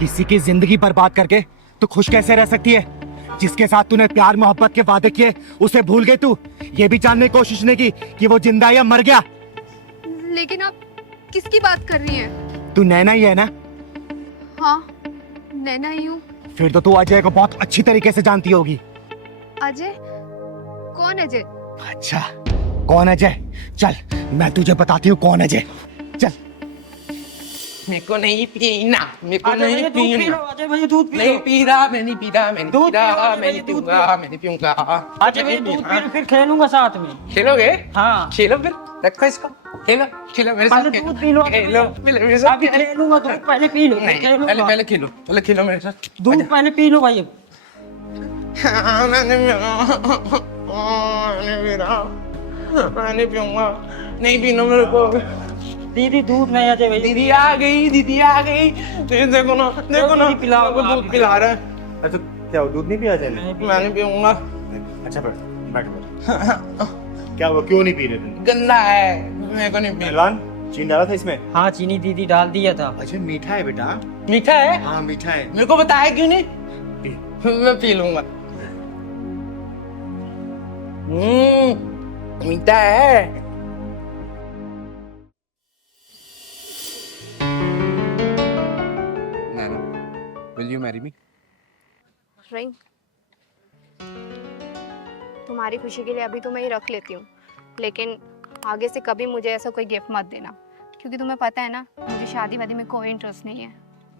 किसी की जिंदगी बर्बाद करके तू खुश कैसे रह सकती है? जिसके साथ तूने प्यार मोहब्बत के वादे किए उसे भूल गई तू। ये भी जानने की कोशिश नहीं की कि वो जिंदा है या मर गया। लेकिन आप किसकी बात कर रही हैं? तू नैना ही है ना? हाँ, नैना ही हूँ। फिर तो तू अजय को बहुत अच्छी तरीके से जानती होगी। अजय? कौन अजय? अच्छा, कौन अजय? चल मैं तुझे बताती हूँ कौन अजय। चल। मेरे को नहीं पीना, मेरे को अजय नहीं भैया दूध पी पीना। लो, अजय भैया दूध पी लो। नहीं पी रहा, मैं नहीं पी रहा, मैं नहीं दूध पी रहा, पी लो, मैं नहीं दूध पीऊंगा, मैं नहीं पीऊंगा। अजय भैया दूध पी लो, फिर खेलूंगा साथ में। खेलोगे? हाँ। खेलो फिर, रखो इसको। खेलो, खेलो मेरे साथ। पहले दूध पी लो। खेलो, मेरे साथ। अभी खेलूंगा, दूध पहले पी लो, नहीं, खेलूंगा। पहले खेलो, पहले खेलो मेरे साथ। दूध पहले पी लो भाई। मैंने पीऊंगा, नहीं पीना मेरे को। दीदी दूध नहीं, अजय भैया। दीदी आ गई, दीदी आ गई। देखो ना, देखो ना, दीदी पिलाओ, मेरे को दूध पिला रहा है। अच्छा क्या दूध नहीं पिया जाए? मैं नहीं पीऊंगा। अच्छा बैठ बैठ। क्या हुआ, क्यों नहीं पी रहे थे? गंदा है, मेरे को नहीं पीना। पहलवान, चीनी डाला था इसमें? हाँ, चीनी दीदी डाल दिया था। अच्छा मीठा है बेटा। मीठा है? हाँ मीठा है। मेरे को बताया क्यों नहीं? मैं पी लूंगा। मीठा है। Nana, will you marry me? Ring, तुम्हारी खुशी के लिए अभी तो मैं ये रख लेती हूँ, लेकिन आगे से कभी मुझे ऐसा कोई गिफ्ट मत देना, क्योंकि तुम्हें पता है ना मुझे शादी वादी में कोई इंटरेस्ट नहीं है।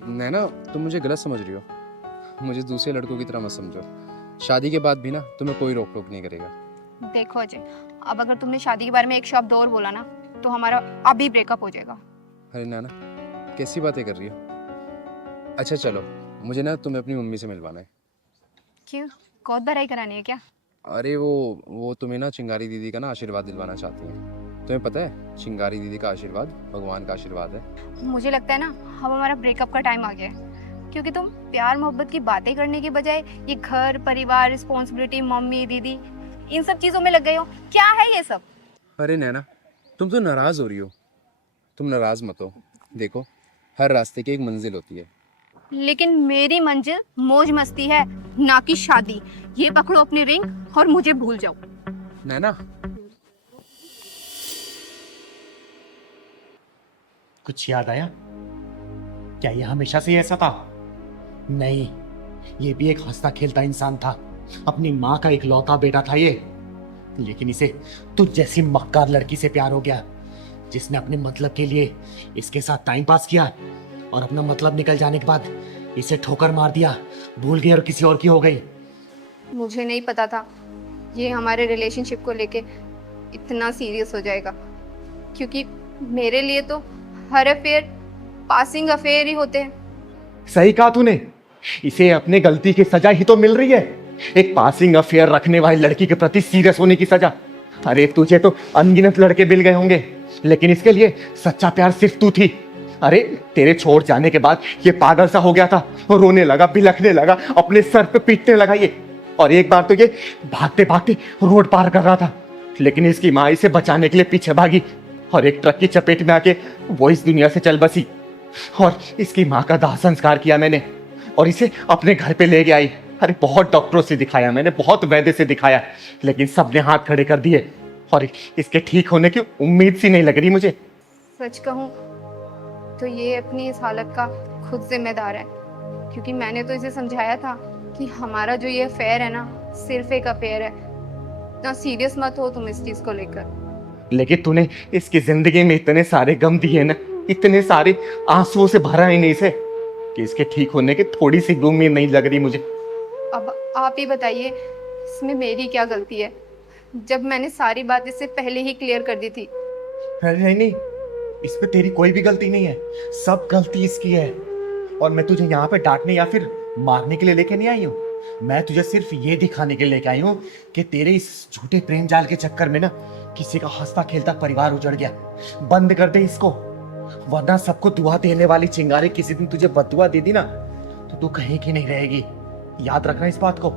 नैना, तुम मुझे गलत समझ रही हो। मुझे दूसरे लड़कों की तरह मत समझो। शादी के बाद भी ना तुम्हें कोई रोक टोक नहीं करेगा। देखो अजय, अब अगर तुमने शादी के बारे में एक शब्द और बोला ना तो हमारा अभी ब्रेकअप हो जाएगा। अरे नैना, कैसी बातें कर रही हो? अच्छा चलो, मुझे ना तुम्हें अपनी मम्मी से मिलवाना है। क्यों, कौत भराई करानी है क्या? अरे वो तुम्हें ना चिंगारी दीदी का ना आशीर्वाद दिलवाना चाहती हैं। तुम्हें पता है, चिंगारी दीदी का आशीर्वाद भगवान का आशीर्वाद है। मुझे लगता है ना अब हमारा ब्रेकअप का टाइम आ गया है, क्योंकि तुम प्यार मोहब्बत की बातें करने की बजाय ये घर परिवार रिस्पॉन्सिबिलिटी मम्मी दीदी इन सब चीजों में लग गए हो। क्या है ये सब? अरे नैना, तुम तो नाराज़ हो रही हो। तुम नाराज़ मत हो। देखो, हर रास्ते की एक मंजिल होती है। लेकिन मेरी मंजिल मौज मस्ती है, ना कि शादी। ये पकड़ो अपनी रिंग और मुझे भूल जाओ। नैना, कुछ याद आया? क्या ये हमेशा से ऐसा था? नहीं, ये भी एक हंसता खेलता इंसान था। अपनी माँ का इकलौता बेटा था ये। लेकिन इसे तुझ जैसी मक्कार लड़की से प्यार हो गया, जिसने अपने मतलब के लिए इसके साथ टाइम पास किया और अपना मतलब निकल जाने के बाद इसे ठोकर मार दिया, भूल गई और किसी और की हो गई। मुझे नहीं पता था ये हमारे रिलेशनशिप को लेके इतना सीरियस हो जाएगा, क्योंकि मेरे लिए तो हर अफेयर पासिंग अफेयर ही होते हैं। सही कहा तूने, इसे अपने गलती की सजा ही तो मिल रही है। एक पासिंग अफेयर रखने वाली लड़की के प्रति सीरियस होने की सजा। अरे तुझे तो अनगिनत लड़के मिल गए होंगे, लेकिन इसके लिए सच्चा प्यार सिर्फ तू थी। अरे तेरे छोड़ जाने के बाद ये पागल सा हो गया था, रोने लगा, बिलखने लगा, अपने सर पे पीटने लगा ये। और एक बार तो ये भागते भागते रोड पार कर रहा था, लेकिन इसकी माँ इसे बचाने के लिए पीछे भागी और एक ट्रक की चपेट में आके वो इस दुनिया से चल बसी। और इसकी माँ का दाह संस्कार किया मैंने और इसे अपने घर पे ले गया आई। अरे बहुत डॉक्टरों से दिखाया मैंने, बहुत वैद्य से दिखाया, लेकिन सबने हाथ खड़े कर दिए और इसके ठीक होने की उम्मीद सी नहीं लग रही मुझे। सच कहूँ तो ये अपनी इस हालत का खुद जिम्मेदार है, क्योंकि मैंने तो इसे समझाया था कि हमारा जो ये अफेयर है ना सिर्फ एक अफेयर है, ना सीरियस मत हो तुम इस चीज को लेकर। लेकिन तूने इसकी जिंदगी में इतने सारे गम दिए ना, इतने सारे आंसुओं से भरा ही नहीं इसे, कि इसके ठीक होने की थोड़ी सी उम्मीद नहीं लग रही मुझे। अब आप ही बताइए इसमें मेरी क्या गलती है, जब मैंने सारी बात इससे पहले ही क्लियर कर दी थी। नहीं नहीं, इसमें तेरी कोई भी गलती नहीं है, सब गलती इसकी है। और मैं तुझे यहाँ पे डांटने या फिर मारने के लिए लेके नहीं आई हूँ, मैं तुझे सिर्फ ये दिखाने के लिए लेके आई हूँ कि तेरे इस झूठे प्रेम जाल के चक्कर में ना किसी का हंसता खेलता परिवार उजड़ गया। बंद कर दे इसको, वरना सबको दुआ देने वाली चिंगारी किसी दिन तुझे बददुआ दे दी ना तो तू कहीं की नहीं रहेगी। याद रखना इस बात को।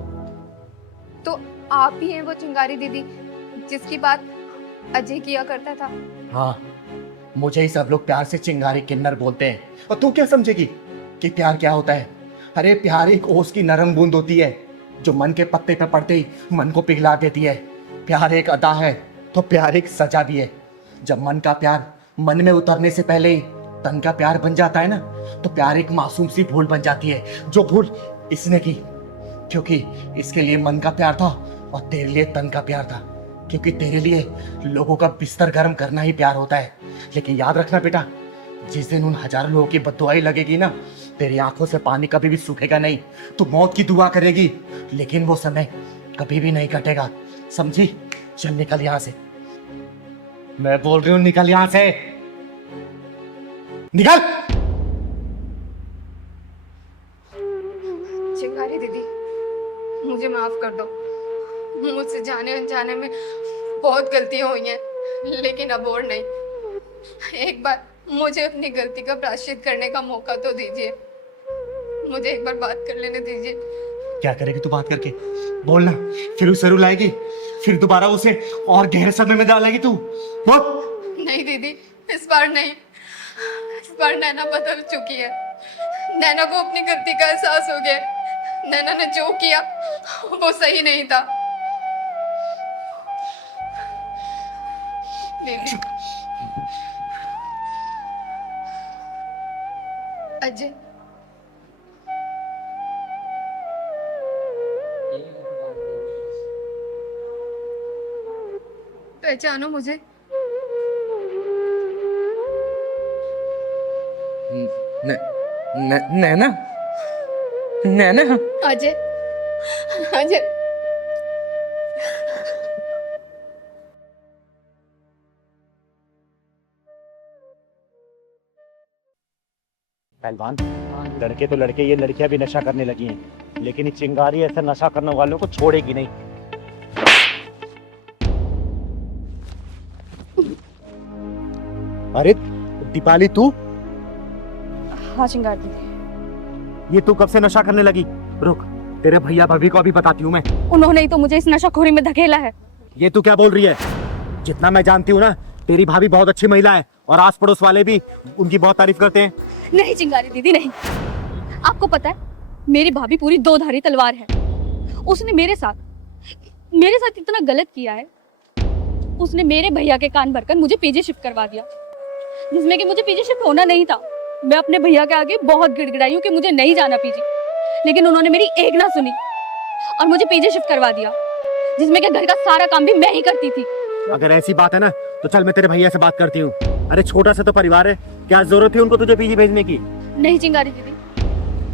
तो आप ही हैं वो चिंगारी दीदी जिसकी बात अजय किया करता था? हाँ, मुझे ही सब लोग प्यार से चिंगारी किन्नर बोलते हैं। और तू क्या समझेगी कि प्यार क्या होता है। अरे प्यार एक ओस की नरम बूंद होती है जो मन के पत्ते पे पड़ते ही मन को पिघला देती है। प्यार एक अदा है तो प्यार एक सजा भी है। जब मन का प्यार मन में उतरने से पहले ही तन का प्यार बन जाता है ना, तो प्यार एक मासूम सी भूल बन जाती है, जो भूल इसने की क्योंकि इसके लिए मन का प्यार था और तेरे लिए तन का प्यार था, क्योंकि तेरे लिए लोगों का बिस्तर गर्म करना ही प्यार होता है। लेकिन याद रखना बेटा, जिस दिन उन हजारों लोगों की बददुआई लगेगी ना, तेरी आंखों से पानी कभी भी सूखेगा नहीं। तू मौत की दुआ करेगी लेकिन वो समय कभी भी नहीं कटेगा, समझी? चल निकल यहां से, मैं बोल रही हूं निकल यहां से, निकल। चिंगारी दीदी, मुझे माफ कर दो। मुझसे जाने अनजाने में बहुत गलतियां हुई हैं, लेकिन अब और नहीं। एक बार मुझे अपनी गलती का प्रायश्चित करने का मौका तो दीजिए। मुझे एक बार बात कर लेने दीजिए। क्या करेगी तू बात करके? बोलना, फिर उसे रुलाएगी, फिर दोबारा उसे और गहरे सदमे में डालेगी तू? बोल। नहीं दीदी, इस बार नहीं। इस बार नैना बदल चुकी है। नैना को अपनी गलती का एहसास हो गया। नैना ने जो किया वो सही नहीं था। दीदी, अजय, पहचानो मुझे? नैना, नैना, अजय, अजय, पहलवान, लड़के तो लड़के, ये लड़कियां भी नशा करने लगी हैं, लेकिन ये चिंगारी ऐसे नशा करने वालों को छोड़ेगी नहीं। अरे दीपाली, तू? हाँ चिंगारी दीदी। ये तू कब से नशा करने लगी? रुक, तेरे भैया भाभी को अभी बताती हूँ मैं। उन्होंने ही तो मुझे इस नशाखोरी में धकेला है। ये तू क्या बोल रही है? जितना मैं जानती हूँ ना, तेरी भाभी बहुत अच्छी महिला है और आस पड़ोस वाले भी उनकी बहुत तारीफ करते हैं। नहीं चिंगारी दीदी, नहीं। आपको पता है, मेरी भाभी पूरी दो धारी तलवार है। उसने मेरे साथ इतना गलत किया है। उसने मेरे भैया के कान भरकर मुझे पीजी शिफ्ट करवा दिया, जिसमें कि मुझे पीजी शिफ्ट होना नहीं था। मैं अपने भैया के आगे बहुत गिड़गिड़ाई हूँ कि मुझे नहीं जाना पीजी, लेकिन उन्होंने मेरी एक ना सुनी और मुझे पीजी शिफ्ट करवा दिया, जिसमें कि घर का सारा काम भी मैं ही करती थी। अगर ऐसी बात है ना, तो चल मैं तेरे भैया से बात करती हूँ। अरे छोटा सा तो परिवार है, क्या जरूरत थी उनको तुझे पीजी भेजने की? नहीं चिंगारी दीदी,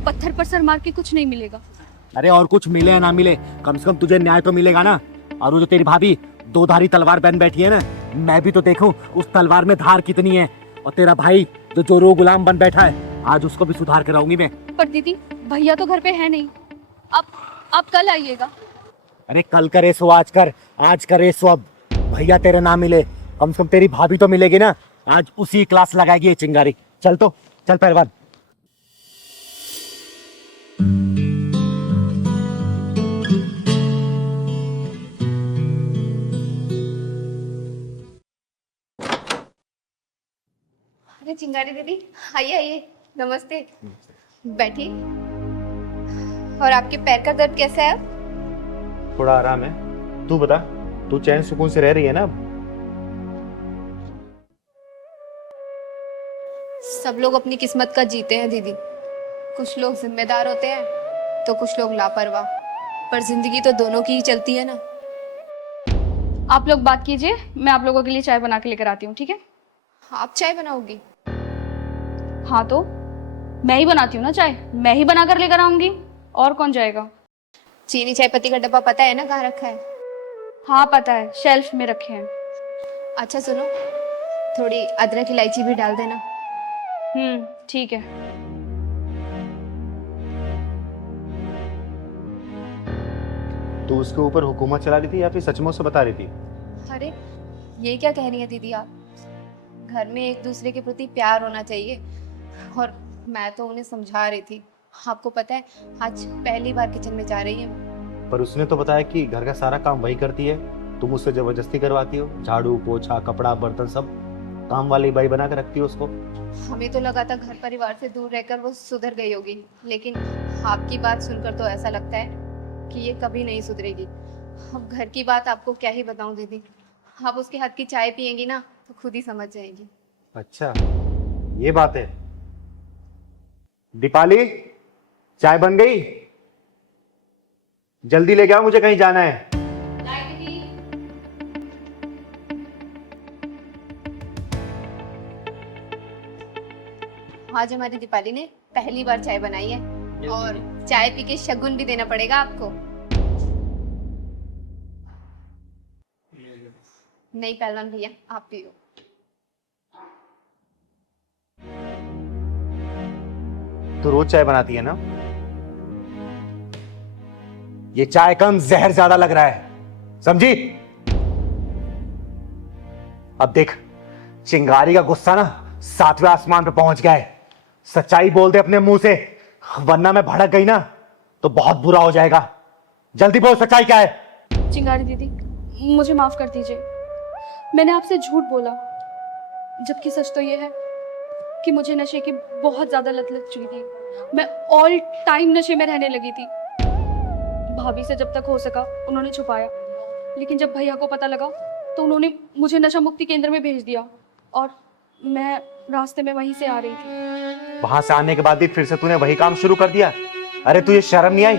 पत्थर पर सर मार के कुछ नहीं मिलेगा। अरे और कुछ मिले या ना मिले, कम से कम तुझे न्याय तो मिलेगा ना। और वो जो तेरी भाभी दो धारी तलवार बन बैठी है ना, मैं भी तो देखूं उस तलवार में धार कितनी है। और तेरा भाई जो चोरों गुलाम बन बैठा है, आज उसको भी सुधार कराऊंगी मैं। पर दीदी, भैया तो घर पे है नहीं। आप कल आइएगा। अरे कल करे सो आज कर, आज करे सो अब। भैया तेरे ना मिले, कम से कम तेरी भाभी तो मिलेगी ना। आज उसी क्लास लगाएगी ये चिंगारी। चल तो चल पहलवान। अरे चिंगारी दीदी, आइए आइए, नमस्ते। बैठिए। और आपके पैर का दर्द कैसा है अब? थोड़ा आराम है। तू बता, तू चैन सुकून से रह रही है ना? सब लोग अपनी किस्मत का जीते हैं दीदी। कुछ लोग जिम्मेदार होते हैं तो कुछ लोग लापरवाह, पर जिंदगी तो दोनों की ही चलती है ना। आप लोग बात कीजिए, मैं आप लोगों के लिए चाय बना के लेकर आती हूँ, ठीक है? आप चाय बनाओगी? हाँ तो मैं ही बनाती हूँ ना चाय, मैं ही बना कर लेकर आऊंगी, और कौन जाएगा? चीनी चाय पत्ती का डब्बा पता है ना कहाँ रखा है? हाँ पता है, शेल्फ में रखे हैं। अच्छा सुनो, थोड़ी अदरक इलायची भी डाल देना। ठीक है। तू उसके ऊपर हुकूमत चला रही थी या फिर सचमुच से बता रही थी? अरे ये क्या कह रही है दीदी आप? घर में एक दूसरे के प्रति प्यार होना चाहिए, और मैं तो उन्हें समझा रही थी। आपको पता है, आज पहली बार किचन में जा रही है। पर उसने तो बताया कि घर का सारा काम वही करती है, तुम उससे जबरदस्ती करवाती हो, झाड़ू पोछा कपड़ा बर्तन सब। काम वाली बाई बना के रखती हो उसको। हमें तो लगा था घर परिवार से दूर रहकर वो सुधर गई होगी, लेकिन आपकी बात सुनकर तो ऐसा लगता है कि ये कभी नहीं सुधरेगी। अब घर की बात आपको क्या ही बताऊं दीदी, आप उसके हाथ की चाय पियेंगी ना तो खुद ही समझ जाएंगी। अच्छा ये बात है। दीपाली, चाय बन गई? जल्दी ले आओ, मुझे कहीं जाना है। आज हमारी दीपाली ने पहली बार चाय बनाई है और चाय पी के शगुन भी देना पड़ेगा आपको। नहीं पहलवान भैया, आप पियो। तो रोज चाय बनाती है ना? ये चाय कम जहर ज्यादा लग रहा है, समझी? अब देख, चिंगारी का गुस्सा ना 7वें आसमान पे पहुंच गया है। सच्चाई बोल दे अपने मुंह से, वरना मैं भड़क गई ना तो बहुत बुरा हो जाएगा। जल्दी बोल, सच्चाई क्या है? चिंगारी दीदी, मुझे माफ कर दीजिए। मैंने आपसे झूठ बोला, जबकि सच तो ये है कि मुझे नशे की बहुत ज्यादा लत लग चुकी थी। मैं ऑल टाइम नशे में रहने लगी थी। भाभी से जब तक हो सका उन्होंने छुपाया, लेकिन जब भैया को पता लगा तो उन्होंने मुझे नशा मुक्ति केंद्र में भेज दिया और मैं रास्ते में वहीं से आ रही थी। वहां से आने के बाद भी फिर से तूने वही काम शुरू कर दिया? अरे तुझे शर्म नहीं आई?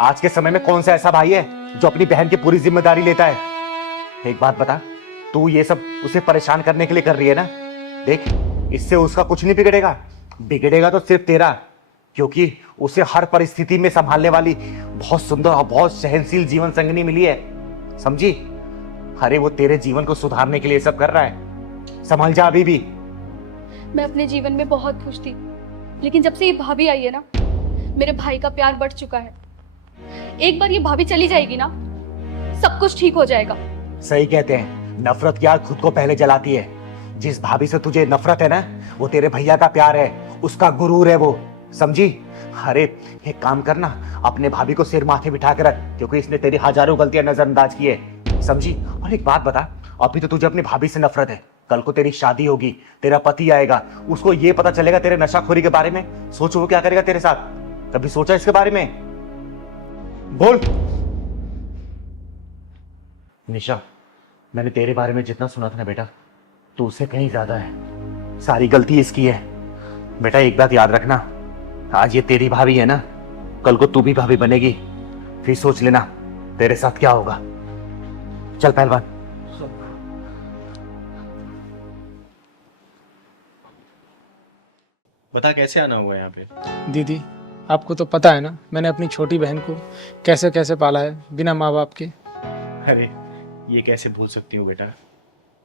आज के समय में कौन सा ऐसा भाई है जो अपनी बहन की पूरी जिम्मेदारी लेता है? एक बात बता, तू ये सब उसे परेशान करने के लिए कर रही है ना? देख, इससे उसका कुछ नहीं बिगड़ेगा, बिगड़ेगा तो सिर्फ तेरा, क्योंकि उसे हर परिस्थिति में संभालने वाली बहुत सुंदर और बहुत सहनशील जीवन संगनी मिली है, समझी? अरे वो तेरे जीवन को सुधारने के लिए सब कर रहा है, संभल जा अभी भी। मैं अपने जीवन में बहुत खुश थी, लेकिन जब से ये भाभी आई है ना, मेरे भाई का प्यार बढ़ चुका है। एक बार ये भाभी चली जाएगी ना, सब कुछ ठीक हो जाएगा। सही कहते हैं, नफरत की आग खुद को पहले जलाती है। जिस भाभी से तुझे नफरत है ना, वो तेरे भैया का प्यार है, उसका गुरूर है वो, समझी? अरे एक काम करना, अपने भाभी को सिर माथे बिठा के रख, क्योंकि इसने तेरी हजारों गलतियां नजरअंदाज की है, समझी? और एक बात बता, अभी तो तुझे अपनी भाभी से नफरत है, कल को तेरी शादी होगी, तेरा पति आएगा, उसको ये पता चलेगा तेरे नशाखोरी के बारे में, सोचो वो क्या करेगा तेरे साथ? कभी सोचा इसके बारे में? बोल। निशा, मैंने तेरे बारे में जितना सुना था ना बेटा, तू उससे कहीं ज्यादा है। सारी गलती इसकी है। बेटा एक बात याद रखना, आज ये तेरी भाभी है ना, कल को तू भी भाभी बनेगी, फिर सोच लेना तेरे साथ क्या होगा। चल पहलवान। बता कैसे आना हुआ यहाँ पे? दीदी, आपको तो पता है ना, मैंने अपनी छोटी बहन को कैसे कैसे पाला है बिना माँ बाप के। अरे ये कैसे भूल सकती हूँ बेटा,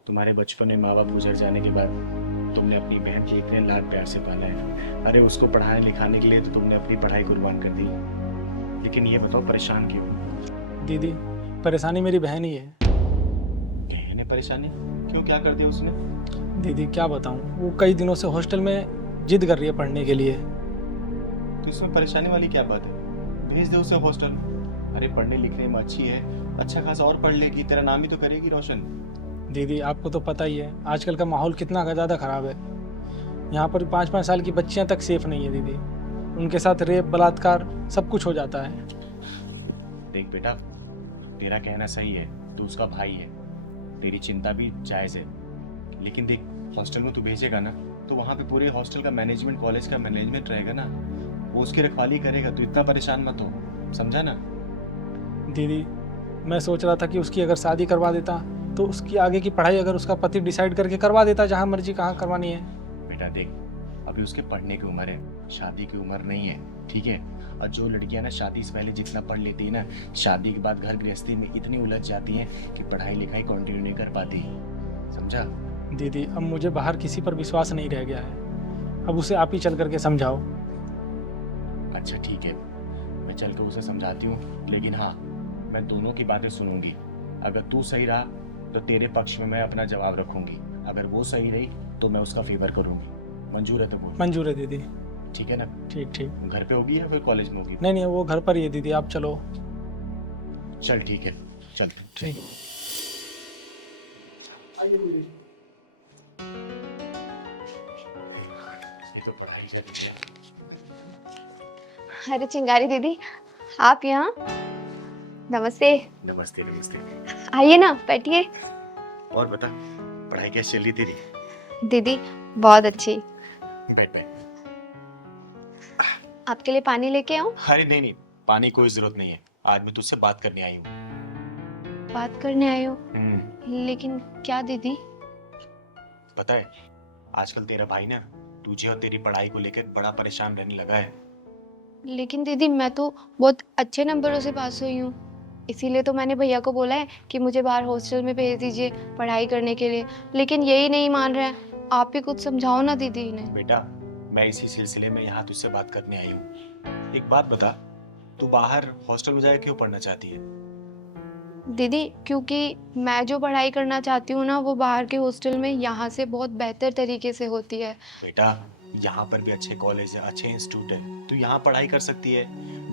तुम्हारे बचपन में माँ बाप गुजर जाने के बाद तुमने अपनी बहन के इतने लाड प्यार से पाला है। अरे उसको पढ़ाने लिखाने के लिए तो तुमने अपनी पढ़ाई कुर्बान कर दी, लेकिन ये बताओ परेशान क्यों? दीदी, परेशानी मेरी बहन ही है। बहन है परेशानी? क्यों, क्या कर दिया उसने? दीदी क्या बताऊँ, वो कई दिनों से हॉस्टल में जिद कर रही है पढ़ने के लिए। तो इसमें परेशानी वाली क्या बात है? भेज दे उसे हॉस्टल। अरे पढ़ने लिखने में अच्छी है, अच्छा खासा और पढ़ लेगी, तेरा नाम ही तो करेगी रोशन। दीदी आपको तो पता ही है आजकल का माहौल कितना ज़्यादा ख़राब है। यहाँ पर 5-5 साल की बच्चियाँ तक सेफ नहीं है दीदी, उनके साथ रेप बलात्कार सब कुछ हो जाता है। देख बेटा, तेरा कहना सही है, तू उसका भाई है, तेरी चिंता भी जायज़ है, लेकिन देख हॉस्टल में तू भेजेगा ना, तो वहाँ पे पूरे हॉस्टल का मैनेजमेंट, कॉलेज का मैनेजमेंट रहेगा ना, वो उसकी रखवाली करेगा। तू इतना परेशान मत हो, समझा ना? दीदी मैं सोच रहा था कि उसकी अगर शादी करवा देता तो उसकी आगे की पढ़ाई अगर उसका पति डिसाइड करके करवा देता, जहाँ मर्जी कहाँ करवानी है। बेटा देख, अभी उसके पढ़ने की उम्र है, शादी की उम्र नहीं है, ठीक है? और जो लड़कियां ना शादी से पहले जितना पढ़ लेती है ना, शादी के बाद घर गृहस्थी में इतनी उलझ जाती हैं कि पढ़ाई लिखाई कंटिन्यू नहीं कर पाती, समझा? दीदी अब मुझे बाहर किसी पर विश्वास नहीं रह गया है, अब उसे आप ही चल करके समझाओ। अच्छा ठीक है, मैं चल कर उसे समझाती हूँ, लेकिन हाँ मैं दोनों की बातें सुनूंगी। अगर तू सही रहा तो तेरे पक्ष में मैं अपना जवाब रखूंगी, अगर वो सही रही तो मैं उसका फेवर करूंगी। मंजूर है तो बोल। मंजूर है दीदी। ठीक है ना? ठीक ठीक। घर पे होगी या फिर कॉलेज में होगी? नहीं नहीं, वो घर पर ही है दीदी, आप चलो। चल ठीक है, चल। ठीक। अरे चिंगारी दीदी, आप यहाँ? नमस्ते। नमस्ते नमस्ते। आइए ना, बैठिए। और बता, पढ़ाई कैसी चल रही तेरी? दीदी बहुत अच्छी। बैठ बैठ। आपके लिए पानी लेके आऊं? अरे नहीं नहीं, पानी कोई जरूरत नहीं है। आज मैं तुझसे बात करने आई हूँ। बात करने आए हो? लेकिन क्या दीदी? पता है, आजकल तेरा भाई ना तुझे और तेरी पढ़ाई को लेकर बड़ा परेशान रहने लगा है। लेकिन दीदी मैं तो बहुत अच्छे नंबरों से पास हुई हूँ, इसीलिए तो मैंने भैया को बोला है कि मुझे बाहर हॉस्टल में भेज दीजिए पढ़ाई करने के लिए, लेकिन यही नहीं मान रहे हैं। आप भी कुछ समझाओ ना दीदी इन्हें। बेटा, मैं इसी सिलसिले में यहाँ तुझसे बात करने आई हूँ। एक बात बता, तू बाहर हॉस्टल में जाकर क्यों पढ़ना चाहती है? दीदी क्योंकि मैं जो पढ़ाई करना चाहती हूँ ना, वो बाहर के हॉस्टल में यहाँ से बहुत बेहतर तरीके से होती है। बेटा, यहाँ पर भी अच्छे कॉलेज है, अच्छे इंस्टीट्यूट है, तू यहाँ पढ़ाई कर सकती है।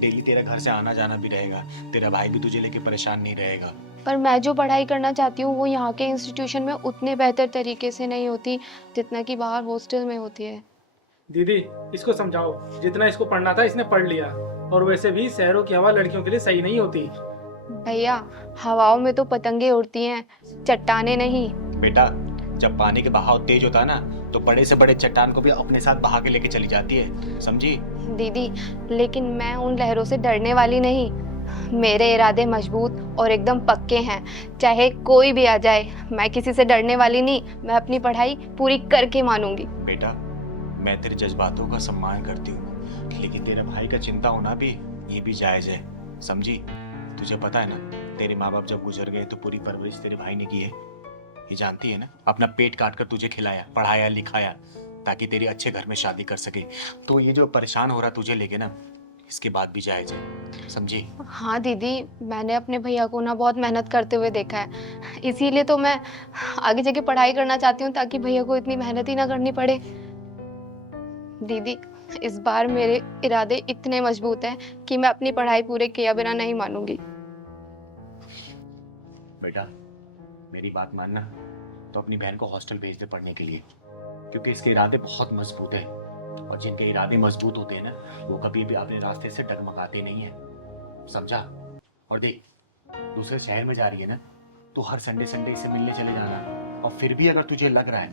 डेली तेरा घर से आना जाना भी रहेगा, तेरा भाई भी तुझे लेके परेशान नहीं रहेगा। पर मैं जो पढ़ाई करना चाहती हूँ वो यहाँ के इंस्टीट्यूशन में उतने बेहतर तरीके से नहीं होती जितना कि बाहर हॉस्टल में होती है। दीदी इसको समझाओ, जितना इसको पढ़ना था इसने पढ़ लिया, और वैसे भी शहरों की हवा लड़कियों के लिए सही नहीं होती। भैया, हवाओं में तो पतंगे उड़ती हैं, चट्टाने नहीं। बेटा, जब पानी के बहाव तेज होता है ना, तो बड़े से बड़े चट्टान को भी अपने साथ बहा के लेके चली जाती है, समझी? दीदी लेकिन मैं उन लहरों से डरने वाली नहीं, मेरे इरादे मजबूत और एकदम पक्के हैं। चाहे कोई भी आ जाए, मैं किसी से डरने वाली नहीं, मैं अपनी पढ़ाई पूरी करके मानूंगी। बेटा, मैं तेरे जज्बातों का सम्मान करती हूँ, लेकिन तेरे भाई का चिंता होना भी ये भी जायज है, समझी? तुझे पता है ना, तेरे माँ बाप जब गुजर गए तो पूरी परवरिश तेरे भाई ने की है, ये जानती है ना? अपना पेट काट कर तुझे खिलाया, पढ़ाया, लिखाया, ताकि तेरी अच्छे घर में शादी कर सके। तो ये जो परेशान हो रहा तुझे लेके ना, इसके बाद भी जायज है, समझी? हाँ दीदी, मैंने अपने भैया को ना बहुत मेहनत करते हुए देखा है, इसीलिए तो मैं आगे जाके पढ़ाई करना चाहती हूँ ताकि भैया को इतनी मेहनत ही ना करनी पड़े। दीदी इस बार मेरे इरादे इतने मजबूत हैं कि मैं अपनी पढ़ाई पूरे किया बिना नहीं मानूंगी। बेटा, मेरी बात मानना, तो अपनी बहन को हॉस्टल भेज दे पढ़ने के लिए, क्योंकि इसके इरादे बहुत मजबूत हैं, और जिनके इरादे मजबूत होते हैं ना, वो कभी भी अपने रास्ते से डगमगाते नहीं है, समझा? और देख, दूसरे शहर में जा रही है ना, तो हर संडे संडे इसे मिलने चले जाना। और फिर भी अगर तुझे लग रहा है,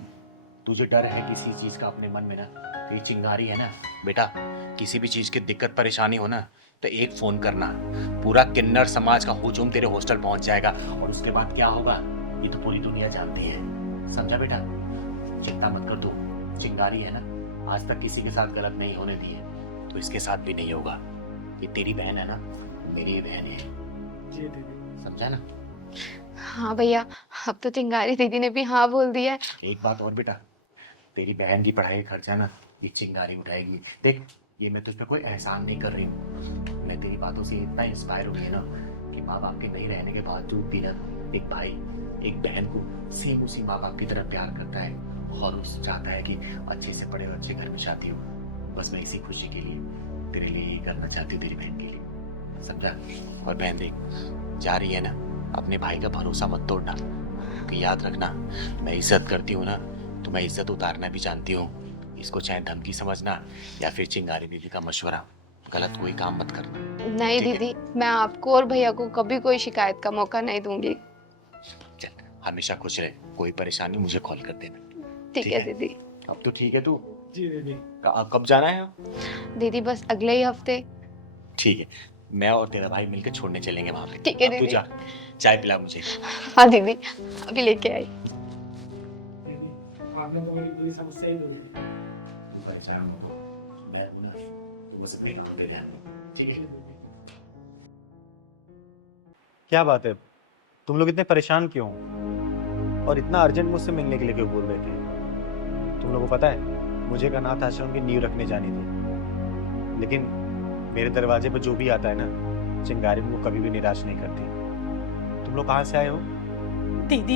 तुझे डर है किसी चीज का अपने मन में ना, तो ये चिंगारी है ना बेटा, किसी भी चीज की दिक्कत परेशानी हो ना, तो एक फोन करना, पूरा किन्नर समाज का हुजूम तेरे हॉस्टल पहुंच जाएगा, और उसके बाद क्या होगा ये तो पूरी दुनिया जानती है, समझा बेटा? चिंता मत कर, तू चिंगारी है ना, आज तक किसी के साथ गलत नहीं होने दी है, तो इसके साथ भी नहीं होगा। ये तेरी बहन है ना, मेरी ये बहन है, जी दीदी। समझा ना? हाँ भैया, अब तो चिंगारी दीदी ने भी हाँ बोल दिया है। एक बात और बेटा, तेरी बहन की पढ़ाई का खर्चा ना ये चिंगारी उठाएगी। देख, ये मैं तुझ पे कोई एहसान नहीं कर रही हूँ, मैं तेरी बातों से इतना इंस्पायर हुई है ना कि माँ बाप के नहीं रहने के बावजूद भी ना एक भाई एक बहन को सेम उसी माँ बाप की तरह प्यार करता है, और उस चाहता है कि अच्छे से पढ़े और अच्छे घर में शादी हो। बस मैं इसी खुशी के लिए तेरे लिए ये करना चाहती हूँ, तेरी बहन के लिए, समझा? और बहन देख, जा रही है ना, अपने भाई का भरोसा मत तोड़ना, क्योंकि याद रखना, मैं इज्जत करती हूँ ना, तो मैं इज्जत उतारना भी जानती हूँ। इसको चाहे धमकी समझना या फिर चिंगारी दीदी का मशवरा, गलत कोई काम मत करना। नहीं ठीक है? दीदी, मैं आपको और भैया को कभी कोई शिकायत का मौका नहीं दूंगी। चल, हमेशा खुश रहे, कोई परेशानी मुझे कॉल कर देना। ठीक है दीदी। अब तो ठीक है तू? जी दीदी। कब जाना है? दीदी बस अगले ही हफ्ते। ठीक है, मैं और तेरा भाई मिलकर छोड़ने चलेंगे वहां पे। ठीक है अब तू दीदी। जा, चाय पिला मुझे। हाँ दीदी, अभी लेके आई। दीदी आपने तो मेरी पूरी समस्या ही दूर की। तू पहचान हो, मैं हूं ना, तू बस मेरा होते रहना, ठीक है? क्या बात है, तुम लोग इतने परेशान क्यों हो? और इतना अर्जेंट मुझसे मिलने के लिए क्यों बोल रहे थे? तुम लोगों को पता है, मुझे एक अनाथ आश्रम की नींव रखने जानी थी, लेकिन मेरे दरवाजे पर जो भी आता है ना, चिंगारी मुझको कभी भी निराश नहीं करती। तुम लोग कहाँ से आए हो? दीदी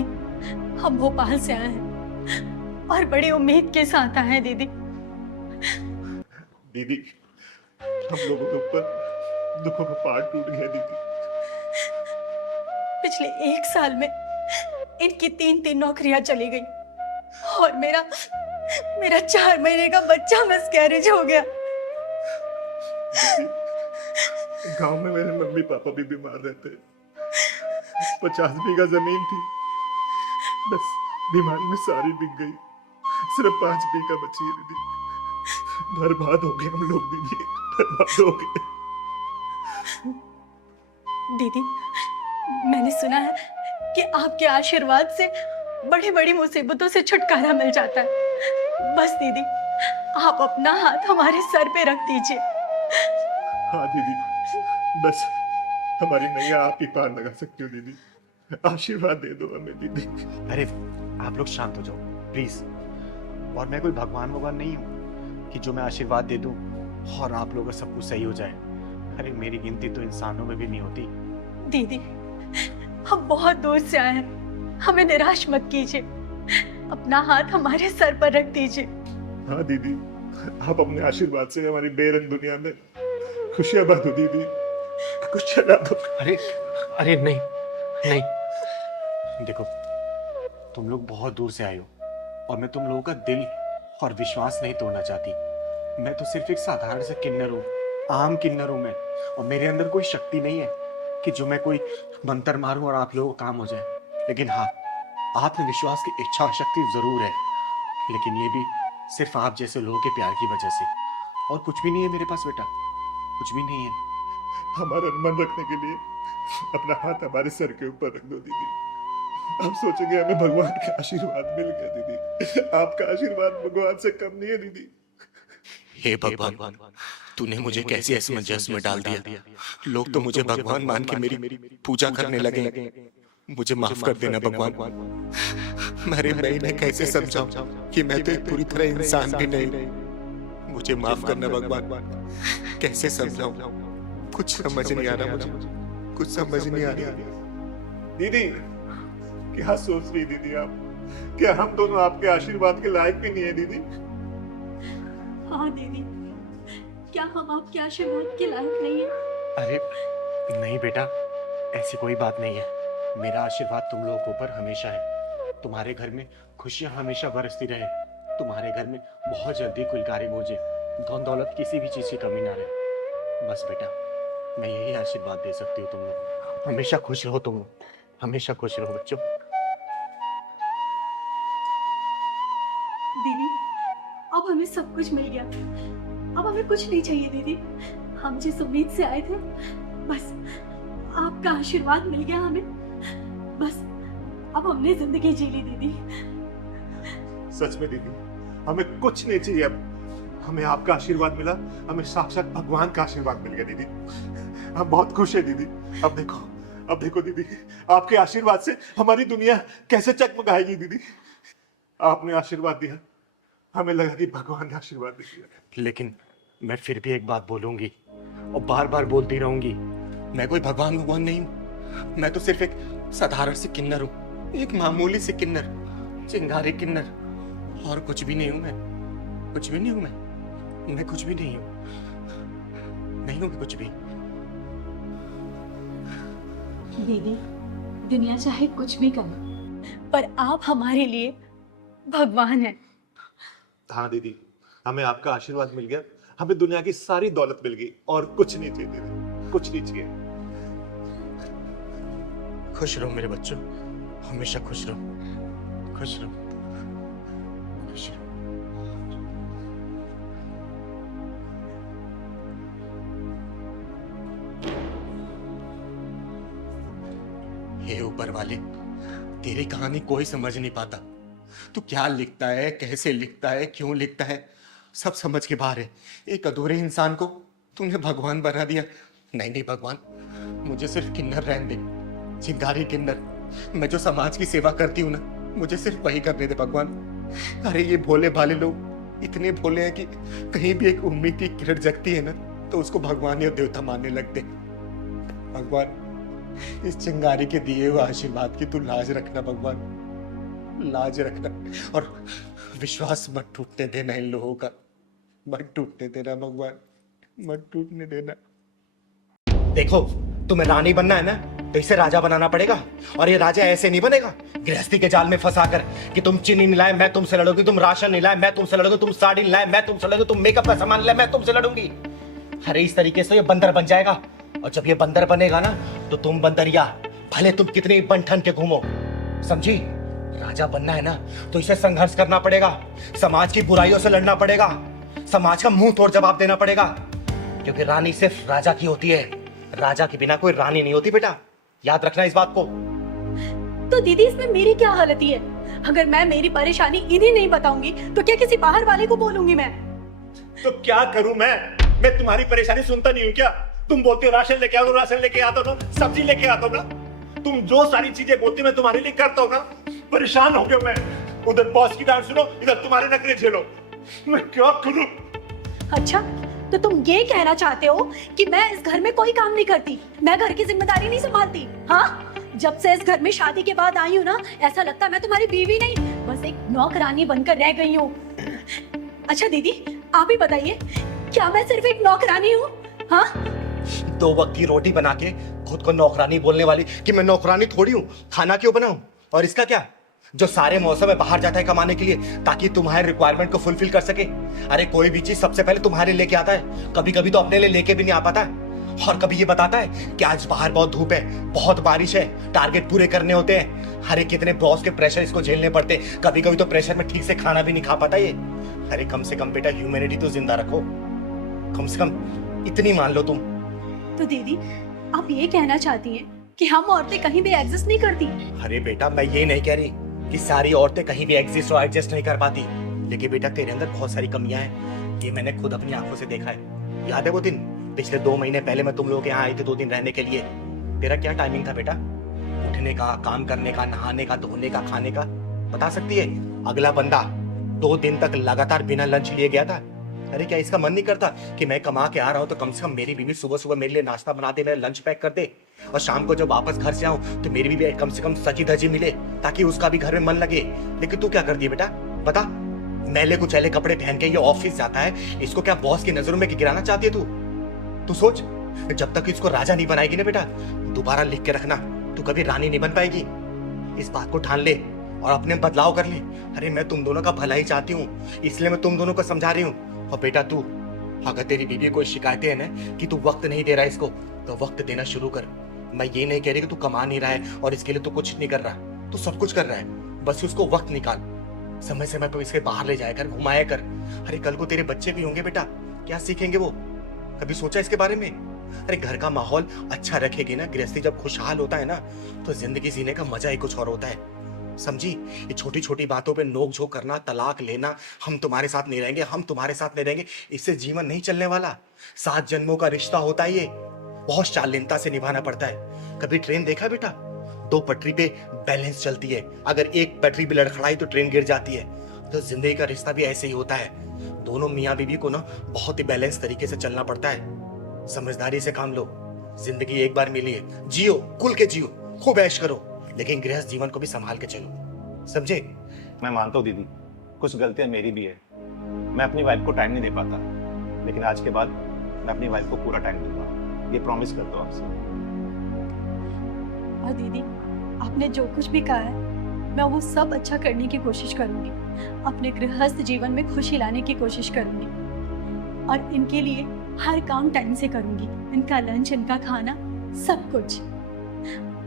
हम भोपाल से आए हैं और बड़ी उम्मीद के साथ आए हैं दीदी। दीदी, हम लोगों के ऊपर दुखों का पहाड़ टूट गया दीदी। पिछले 1 साल में इनकी 3 नौकरियां चली गई और मेरा मेरा 4 महीने का बच्चा मिसकैरेज हो गया। गांव में मेरे मम्मी पापा भी बीमार रहते हैं। 50 बीघा जमीन थी, बस बीमारी में सारी बिक गई। सिर्फ 5 बीघा बची है दीदी। बर्बाद हो गए हम लोग दीदी, बर्बाद हो गए। दीदी, मैंने सुना है कि आपके आशीर्वाद से बड़ी बड़ी मुसीबतों से छुटकारा मिल जाता है। बस दीदी, आप अपना हाथ हमारे सर पे रख दीजिए। हाँ दीदी, बस हमारी नैया आप ही पार लगा सकती हो दीदी। आशीर्वाद दे दो हमें दीदी। अरे आप लोग शांत हो जाओ प्लीज। और मैं कोई भगवान नहीं हूँ कि जो मैं आशीर्वाद दे दूं और आप लोगों का सब कुछ सही हो जाए। अरे मेरी गिनती तो इंसानों में भी नहीं होती। दीदी, हम बहुत दूर से आए हैं, हमें निराश मत कीजिए। अपना हाथ हमारे सर पर रख दीजिए। हाँ दीदी, आप अपने आशीर्वाद से हमारी बेरंग दुनिया में खुशियां बांटो दीदी, खुशियां बांटो। अरे नहीं नहीं, देखो तुम लोग बहुत दूर से आए हो और मैं तुम लोगों का दिल और विश्वास नहीं तोड़ना चाहती। मैं तो सिर्फ एक साधारण सा किन्नर हूँ, आम किन्नर हूँ मैं। और मेरे अंदर कोई शक्ति नहीं है कि जो मैं कोई मंत्र मारूं और आप लोगों को काम हो जाए। लेकिन हाँ, आत्मविश्वास की इच्छा शक्ति जरूर है, लेकिन ये भी सिर्फ आप जैसे लोगों के प्यार की वजह से। और कुछ भी नहीं है मेरे पास बेटा, कुछ भी नहीं है। हमारा मन रखने के लिए अपना हाथ हमारे सर के ऊपर रख दो दीदी। आप सोचेंगे हमें भगवान का आशीर्वाद मिल गया दीदी। आपका आशीर्वाद भगवान से कम नहीं है दीदी। हे भगवान, तूने मुझे कैसे असमंजस में डाल दिया। लोग तो मुझे भगवान मान के मेरी पूजा करने लगे। मुझे माफ कर देना भगवान। मैं इन्हें कैसे समझाऊं कि मैं तो एक पूरी तरह इंसान भी नहीं। मुझे माफ करना भगवान। कैसे समझाऊं, कुछ समझ नहीं आ रहा मुझे, कुछ समझ नहीं आ रहा। दीदी, क्या सोच रही दीदी आप? क्या हम दोनों आपके आशीर्वाद के लायक भी नहीं है दीदी? हाँ दीदी, क्या हम आपके आशीर्वाद के लायक नहीं हैं? अरे नहीं बेटा, ऐसी कोई बात नहीं है। मेरा आशीर्वाद तुम लोगों के ऊपर हमेशा है। तुम्हारे घर में खुशियां हमेशा बरसती रहे। तुम्हारे घर में बहुत जल्दी कुलकारी गूंजे, धन दौलत किसी भी चीज की कमी ना रहे। बस बेटा, मैं यही आशीर्वाद दे सकती हूँ तुम लोग। हमेशा खुश रहो तुम लोग, हमेशा खुश रहो बच्चों। दीदी, अब हमें सब कुछ मिल गया। अब हमें कुछ नहीं चाहिए दीदी। हम जिस उम्मीद से आए थे, बस आपका आशीर्वाद मिल गया हमें। बस अब हमने जिंदगी जी ली दीदी। सच में दीदी, हमें कुछ नहीं चाहिए अब। हमें आपका आशीर्वाद मिला, हमें साक्षात भगवान का आशीर्वाद मिल गया दीदी। हम बहुत खुश है दीदी। अब देखो दीदी, आपके आशीर्वाद से हमारी दुनिया कैसे चकमकाएगी दीदी। आपने आशीर्वाद दिया, हमें लगा कि भगवान ने आशीर्वाद दिया। लेकिन मैं फिर भी एक बात बोलूंगी और बार बार बोलती रहूंगी। मैं कोई भगवान नहीं हूँ। मैं तो सिर्फ एक साधारण से किन्नर हूँ, एक मामूली से किन्नर, चिंगारी किन्नर। और कुछ भी नहीं हूँ मैं, कुछ भी नहीं हूँ मैं कुछ भी नहीं हूँ, नहीं हूँ मैं कुछ भी। दीदी, दुनिया चाहे कुछ भी करे, पर आप हमारे लिए भगवान हैं। हाँ दीदी, हमें आपका आशीर्वाद मिल गया। हमें दुनिया की सारी दौलत मिल गई और कुछ नहीं चाहिए दीदी, कुछ नहीं चाहिए। खुश रहो मेरे बच्चों, हमेशा खुश रहो, खुश रहो, खुश रहो। हे ऊपर वाले, तेरी कहानी कोई समझ नहीं पाता। तू क्या लिखता है, कैसे लिखता है, क्यों लिखता है, सब समझ के बाहर है। एक अधूरे इंसान को तूने भगवान बना दिया। नहीं भगवान, मुझे सिर्फ किन्नर रहने दे, चिंगारी किन्नर। मैं जो समाज की सेवा करती हूँ ना, मुझे सिर्फ वही करने दे भगवान। अरे ये भोले भाले लोग इतने भोले हैं कि कहीं भी एक उम्मीद की किरण जगती है ना, तो उसको भगवान या देवता मानने लगते। भगवान, इस चिंगारी के दिए हुए आशीर्वाद की तू लाज रखना भगवान, लाज रखना। और विश्वास मत टूटने देना इन लोगों का, मत टूटने देना भगवान, मत टूटने देना। देखो, तुम्हें रानी बनना है ना, तो इसे राजा बनाना पड़ेगा। और ये राजा ऐसे नहीं बनेगा गृहस्थी के जाल में फंसा कर कि तुम चीनी नहीं लाए मैं तुमसे लड़ूंगी, तुम राशन नहीं लाए मैं तुमसे लड़ूंगी, तुम साड़ी नहीं लाए मैं तुमसे लड़ूंगी, तुम मेकअप का सामान लाए मैं तुमसे लड़ूंगी। अरे इस तरीके से ये बंदर बन जाएगा। और जब ये बंदर बनेगा ना तो तुम बंदरिया भले तुम कितनी बन ठन के घूमो, समझी? राजा बनना है ना तो इसे संघर्ष करना पड़ेगा, समाज की बुराइयों से लड़ना पड़ेगा, समाज का मुंह तोड़ जवाब देना पड़ेगा। क्योंकि रानी सिर्फ राजा की होती है, राजा के बिना कोई रानी नहीं होती बेटा, याद रखना इस बात को। तो दीदी इसमें मेरी क्या हालत है? अगर मैं मेरी परेशानी इन्हें नहीं बताऊंगी तो क्या किसी बाहर वाले को बोलूंगी मैं? तो क्या करूं मैं तुम्हारी परेशानी सुनता नहीं हूं क्या? तुम बोलते हो राशन लेके आओ, राशन लेके आता हूं ना, सब्जी लेके आता हूं ना, तुम जो सारी चीजें बोलती हो मैं तुम्हारे लिए करता हूं ना। परेशान हो गया मैं, उधर बॉस की डांट सुनो, इधर तुम्हारे नखरे झेलो, मैं क्या करूं? अच्छा, तो तुम ये कहना चाहते हो कि मैं इस घर में कोई काम नहीं करती, मैं घर की जिम्मेदारी नहीं संभालती? हाँ, जब से इस घर में शादी के बाद आई हूँ ना, ऐसा लगता है मैं तुम्हारी बीवी नहीं, बस एक नौकरानी बनकर रह गई हूँ। अच्छा दीदी, आप ही बताइए, क्या मैं सिर्फ एक नौकरानी हूँ? हाँ, 2 वक्त की रोटी बना के खुद को नौकरानी बोलने वाली कि मैं नौकरानी थोड़ी हूँ, खाना क्यों बनाऊं? और इसका क्या, जो सारे मौसम में बाहर जाता है कमाने के लिए ताकि तुम्हारे रिक्वायरमेंट को फुलफिल कर सके। अरे कोई भी चीज सबसे पहले तुम्हारे लेके आता है, कभी कभी तो अपने लिए लेके भी नहीं आ पाता है। और कभी ये बताता है कि आज बाहर बहुत धूप है, बहुत बारिश है, टारगेट पूरे करने होते हैं। अरे कितने बॉस के प्रेशर इसको झेलने पड़ते, कभी कभी तो प्रेशर में ठीक से खाना भी नहीं खा पाता ये। अरे कम से कम बेटा ह्यूमैनिटी तो जिंदा रखो, कम से कम इतनी मान लो तुम। तो दीदी आप ये कहना चाहती हैं कि हम औरतें कहीं भी एग्जिस्ट नहीं करती? अरे बेटा मैं ये नहीं कह रही कि सारी औरतें कहीं भी एग्जिस्ट और एडजस्ट नहीं कर पाती, लेकिन बेटा तेरे अंदर बहुत सारी कमियां हैं, ये मैंने खुद अपनी आंखों से देखा है। याद है वो दिन पिछले 2 महीने पहले मैं तुम लोगों के यहाँ आई थी 2 दिन रहने के लिए? तेरा क्या टाइमिंग था बेटा, उठने का, काम करने का, नहाने का, धोने का, खाने का? बता सकती है? अगला बंदा 2 दिन तक लगातार बिना लंच लिए गया था। अरे क्या इसका मन नहीं करता कि मैं कमा के आ रहा हूँ तो कम से कम मेरी बीवी सुबह सुबह मेरे लिए नाश्ता बना दे, मेरा लंच पैक कर दे, और शाम को जब वापस घर से आऊं तो मेरी बीवी कम से कम सजी धजी मिले ताकि उसका भी घर में मन लगे। लेकिन तू क्या करती है बेटा, बता? मैले कुचैले कपड़े पहन के ये ऑफिस जाता है, इसको क्या बॉस की नजरों में गिराना चाहती है तू? तू सोच, जब तक इसको राजा नहीं बनाएगी ना बेटा, दोबारा लिख के रखना, तू कभी रानी नहीं बन पाएगी। इस बात को ठान ले और अपने बदलाव कर ले। अरे मैं तुम दोनों का भला ही चाहती हूँ, इसलिए मैं तुम दोनों को समझा रही हूँ। और बेटा तू, अगर तेरी बीवी कोई शिकायतें है ना कि तू वक्त नहीं दे रहा है इसको, तो वक्त देना शुरू कर। मैं ये नहीं कह रही कि तू कमा नहीं रहा है और इसके लिए तू कुछ नहीं कर रहा, तू सब कुछ कर रहा है, बस उसको वक्त निकाल, समय समय पर इसके बाहर ले जाया कर, घुमाया कर। अरे कल को तेरे बच्चे भी होंगे बेटा, क्या सीखेंगे वो? कभी सोचा इसके बारे में? अरे घर का माहौल अच्छा रखेगी ना, गृहस्थी जब खुशहाल होता है ना तो जिंदगी जीने का मजा ही कुछ और होता है, समझी? ये छोटी छोटी बातों पे नोक झोंक करना, तलाक लेना, हम तुम्हारे साथ नहीं रहेंगे, हम तुम्हारे साथ नहीं रहेंगे, इससे जीवन नहीं चलने वाला। 7 जन्मों का रिश्ता होता है ये, बहुत शालीनता से निभाना पड़ता है। कभी ट्रेन देखा बेटा, 2 पटरी पे बैलेंस चलती है, अगर एक पटरी भी लड़खड़ाई तो ट्रेन गिर जाती है। तो जिंदगी का रिश्ता भी ऐसे ही होता है, दोनों मियाँ बीवी को ना बहुत ही बैलेंस तरीके से चलना पड़ता है। समझदारी से काम लो, जिंदगी एक बार मिली है, जियो, खुल के जियो, खूब ऐश करो, लेकिन गृहस्थ जीवन को भी संभाल के चलो, समझे? मैं मानता हूँ दीदी, कुछ गलतियां मेरी भी है, मैं अपनी वाइफ को टाइम नहीं दे पाता, लेकिन आज के बाद मैं अपनी वाइफ को पूरा टाइम दूंगा, ये प्रॉमिस करता हूँ आपसे। और दीदी आपने जो कुछ भी कहा है मैं वो सब अच्छा करने की कोशिश करूंगी, अपने गृहस्थ जीवन में खुशी लाने की कोशिश करूंगी, और इनके लिए हर काम टाइम से करूंगी, इनका लंच, इनका खाना, सब कुछ,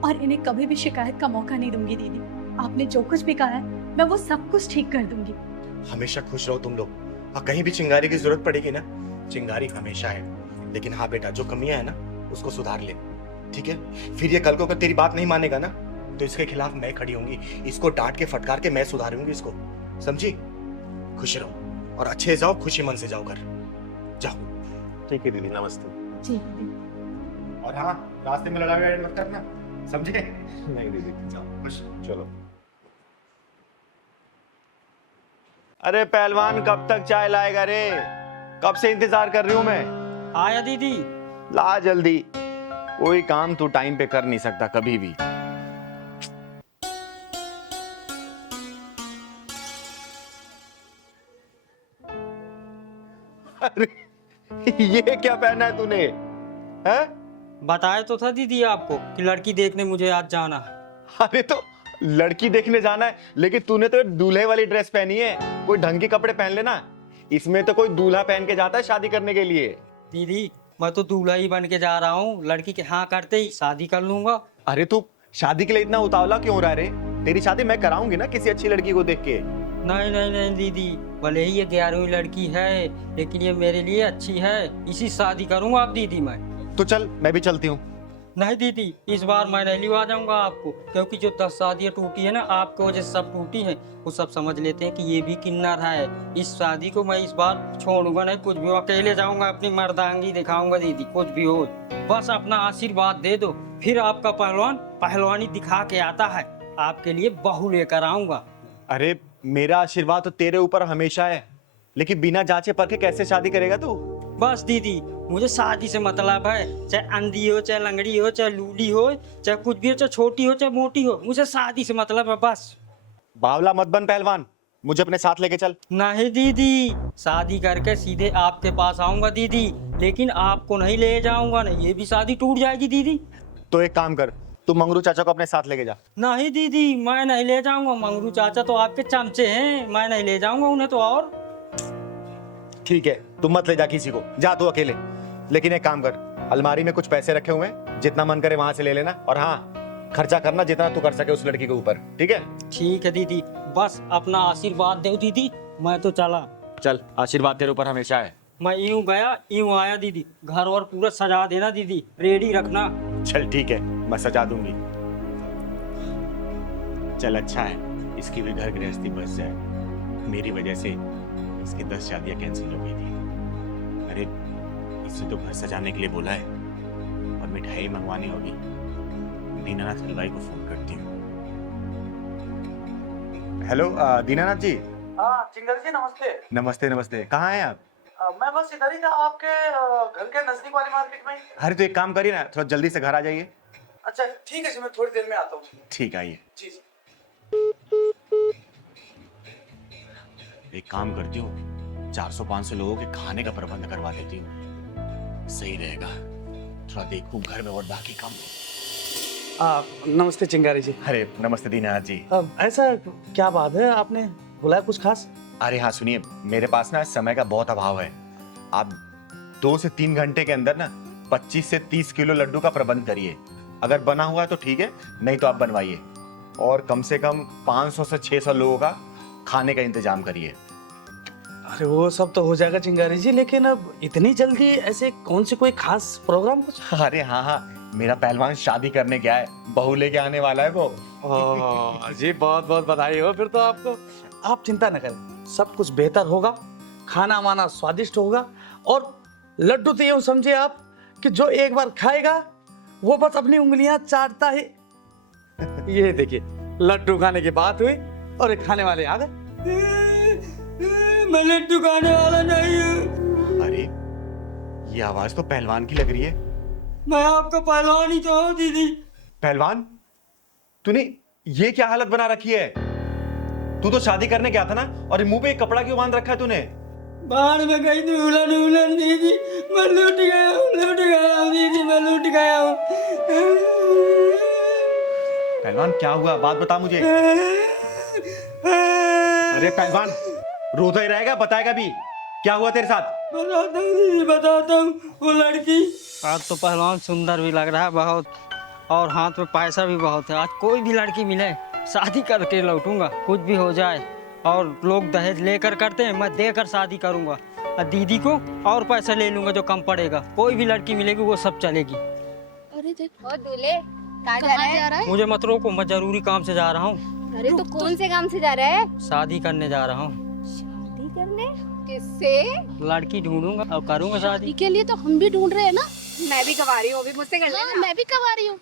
और इन्हें कभी भी शिकायत का मौका नहीं दूंगी। दीदी आपने जो कुछ भी कहा है मैं वो सब कुछ ठीक कर दूंगी। हमेशा खुश रहो तुम लोग, और कहीं भी चिंगारी की जरूरत पड़ेगी ना, चिंगारी हमेशा है, लेकिन हाँ बेटा जो कमियां है ना उसको सुधार ले, ठीक है? फिर ये कल को अगर तेरी बात नहीं मानेगा ना तो इसके खिलाफ मैं खड़ी होंगी, इसको डांट के फटकार के मैं सुधारूंगी इसको, समझी? खुश रहो और अच्छे जाओ, खुशी मन से जाओ घर, जाओ। ठीक है दीदी, नमस्ते। जी दीदी। और हाँ, रास्ते में लड़ाई मत करना, समझे? नहीं दीदी, जाओ खुश। चलो। अरे पहलवान कब तक चाय लाएगा रे? कब से इंतजार कर रही हूं मैं। आया दीदी। ला जल्दी, कोई काम तू टाइम पे कर नहीं सकता कभी भी। अरे ये क्या पहना है तूने? हैं? बताया तो था दीदी आपको कि लड़की देखने मुझे आज जाना है। अरे तो लड़की देखने जाना है, लेकिन तूने तो दूल्हे वाली ड्रेस पहनी है, कोई ढंग के कपड़े पहन लेना। इसमें तो कोई दूल्हा पहन के जाता है शादी करने के लिए। दीदी मैं तो दूल्हा ही बन के जा रहा हूँ, लड़की के हाँ करते ही शादी कर लूंगा। अरे तू शादी के लिए इतना उतावला क्यों रहा रे? तेरी शादी मैं कराऊंगी ना किसी अच्छी लड़की को देख के। नहीं नहीं नहीं दीदी, भले ही ये 11वीं लड़की है लेकिन ये मेरे लिए अच्छी है, इसी शादी करूंगा आप दीदी मैं। तो चल मैं भी चलती हूँ। नहीं दीदी, इस बार मैं नहीं लिवा जाऊंगा आपको, क्योंकि जो 10 शादियां टूटी है ना आपकी वजह से सब टूटी है। वो सब समझ लेते हैं कि ये भी किन्नर है। इस शादी को मैं इस बार छोड़ूंगा नहीं, कुछ भी अकेले जाऊंगा, अपनी मर्दांगी दिखाऊंगा दीदी, कुछ भी हो बस अपना आशीर्वाद दे दो। फिर आपका पहलवान पहलवानी दिखा के आता है, आपके लिए बहू लेकर आऊंगा। अरे मेरा आशीर्वाद तो तेरे ऊपर हमेशा है, लेकिन बिना जांचे परखे कैसे शादी करेगा तू? बस दीदी मुझे शादी से मतलब है, चाहे अंधी हो, चाहे लंगड़ी हो, चाहे लूली हो, चाहे कुछ भी हो, चाहे छोटी हो, चाहे मोटी हो, मुझे शादी से मतलब है बस। बावला मत बन पहलवान, मुझे अपने साथ लेके चल। नहीं दीदी, शादी करके सीधे आपके पास आऊंगा दीदी, लेकिन आपको नहीं ले जाऊंगा, नहीं ये भी शादी टूट जाएगी दीदी। तो एक काम कर, तू मंगरू चाचा को अपने साथ लेके जा। नहीं दीदी मैं नहीं ले जाऊंगा, मंगरू चाचा तो आपके चमचे हैं, मैं नहीं ले जाऊंगा उन्हें तो। और ठीक है, तुम मत ले जा किसी को, जा तू अकेले। लेकिन एक काम कर, अलमारी में कुछ पैसे रखे हुए हैं, जितना मन करे वहां से ले लेना, और हाँ खर्चा करना जितना तू कर सके उस लड़की के ऊपर, ठीक है? ठीक है दीदी, बस अपना आशीर्वाद दो दीदी, मैं तो चला। चल, आशीर्वाद तेरे ऊपर हमेशा है। मैं यूं गया यूं आया दीदी, घर और पूरा सजा देना दीदी, रेडी रखना। चल ठीक है, मैं सजा दूंगी। चल अच्छा है, इसकी भी घर गृहस्थी बच जाए। मेरी वजह से इसकी 10 शादियां कैंसिल हो गई थी। अरे इससे तो घर सजाने के लिए बोला है और मिठाई मंगवानी होगी। दीनानाथ हलवाई को फोन करती हूँ। हेलो दीनानाथ जी। हाँ चिंगर जी नमस्ते। नमस्ते नमस्ते, कहाँ हैं आप? मैं बस इधर ही था, आपके घर के नजदीक वाली मार्केट में। अरे तो एक काम करिए ना, थोड़ा जल्दी से घर आ जाइए। अच्छा ठीक है जी, मैं थोड़ी देर में आता हूँ। ठीक है, आइए। जी जी। एक काम करती हूँ, 400-500 लोगों के खाने का प्रबंध करवा देती हूँ, सही रहेगा। थोड़ा देखूँ घर में और बाकी काम। नमस्ते चिंगारी जी। अरे नमस्ते दीनानाथ जी। ऐसा क्या बात है, आपने बुलाया कुछ खास? अरे हाँ सुनिए, मेरे पास ना समय का बहुत अभाव है। आप 2 से 3 घंटे के अंदर ना 25 से 30 किलो लड्डू का प्रबंध करिए। अगर बना हुआ है तो ठीक है, नहीं तो आप बनवाइए। और कम से कम 500 से 600 लोगों का खाने का इंतजाम करिए। अरे वो सब तो हो जाएगा चिंगारी जी, लेकिन अब इतनी जल्दी ऐसे कौन से कोई खास प्रोग्राम कुछ? अरे हाँ हाँ, मेरा पहलवान शादी करने गया है, बहू लेके आने वाला है वो। जी बहुत बहुत बधाई हो फिर तो आपको। आप चिंता न करें, सब कुछ बेहतर होगा, खाना वाना स्वादिष्ट होगा, और लड्डू तो यूं समझिए आप कि जो एक बार खाएगा वो बस अपनी उंगलियां चाटता है। ये देखिए, लड्डू खाने की बात हुई और एक खाने वाले आ गए। मैं लड्डू खाने वाला नहीं हूँ। अरे ये आवाज तो पहलवान की लग रही है। मैं आपका पहलवान ही तो हूँ दीदी। पहलवान, तूने ये क्या हालत बना रखी है? तू तो शादी करने गया था ना, और मुंह पे एक कपड़ा क्यों बांध रखा है तूने? बाहर में गई थी उलन दीदी, मैं लूट गया हूँ दीदी, मैं लूट गया हूँ। पहलवान क्या हुआ, बात बता मुझे। अरे पहलवान, रोता ही रहेगा, बताएगा भी क्या हुआ तेरे साथ? बताता हूँ दीदी, बताता हूँ। वो लड़की, आज तो पहलवान सुंदर भी लग रहा है बहुत, और हाथ में पैसा भी बहुत है। आज कोई भी लड़की मिले शादी करके लौटूंगा, कुछ भी हो जाए। और लोग दहेज लेकर करते हैं, मैं देकर शादी करूंगा, और दीदी को और पैसा ले लूंगा जो कम पड़ेगा। कोई भी लड़की मिलेगी वो सब चलेगी। अरे देख, ओ दूल्हे, कहाँ जा रहा है? मुझे मत रोको, मैं जरूरी काम से जा रहा हूँ। अरे तो कौन से काम से जा रहा है? शादी करने जा रहा हूँ। शादी करने? किससे? लड़की ढूंढूंगा और करूंगा शादी। के लिए तो हम भी ढूंढ रहे हैं ना। मैं भी कवा रही हूँ, अभी मुझसे कर लेना। मैं भी कमा रही हूँ।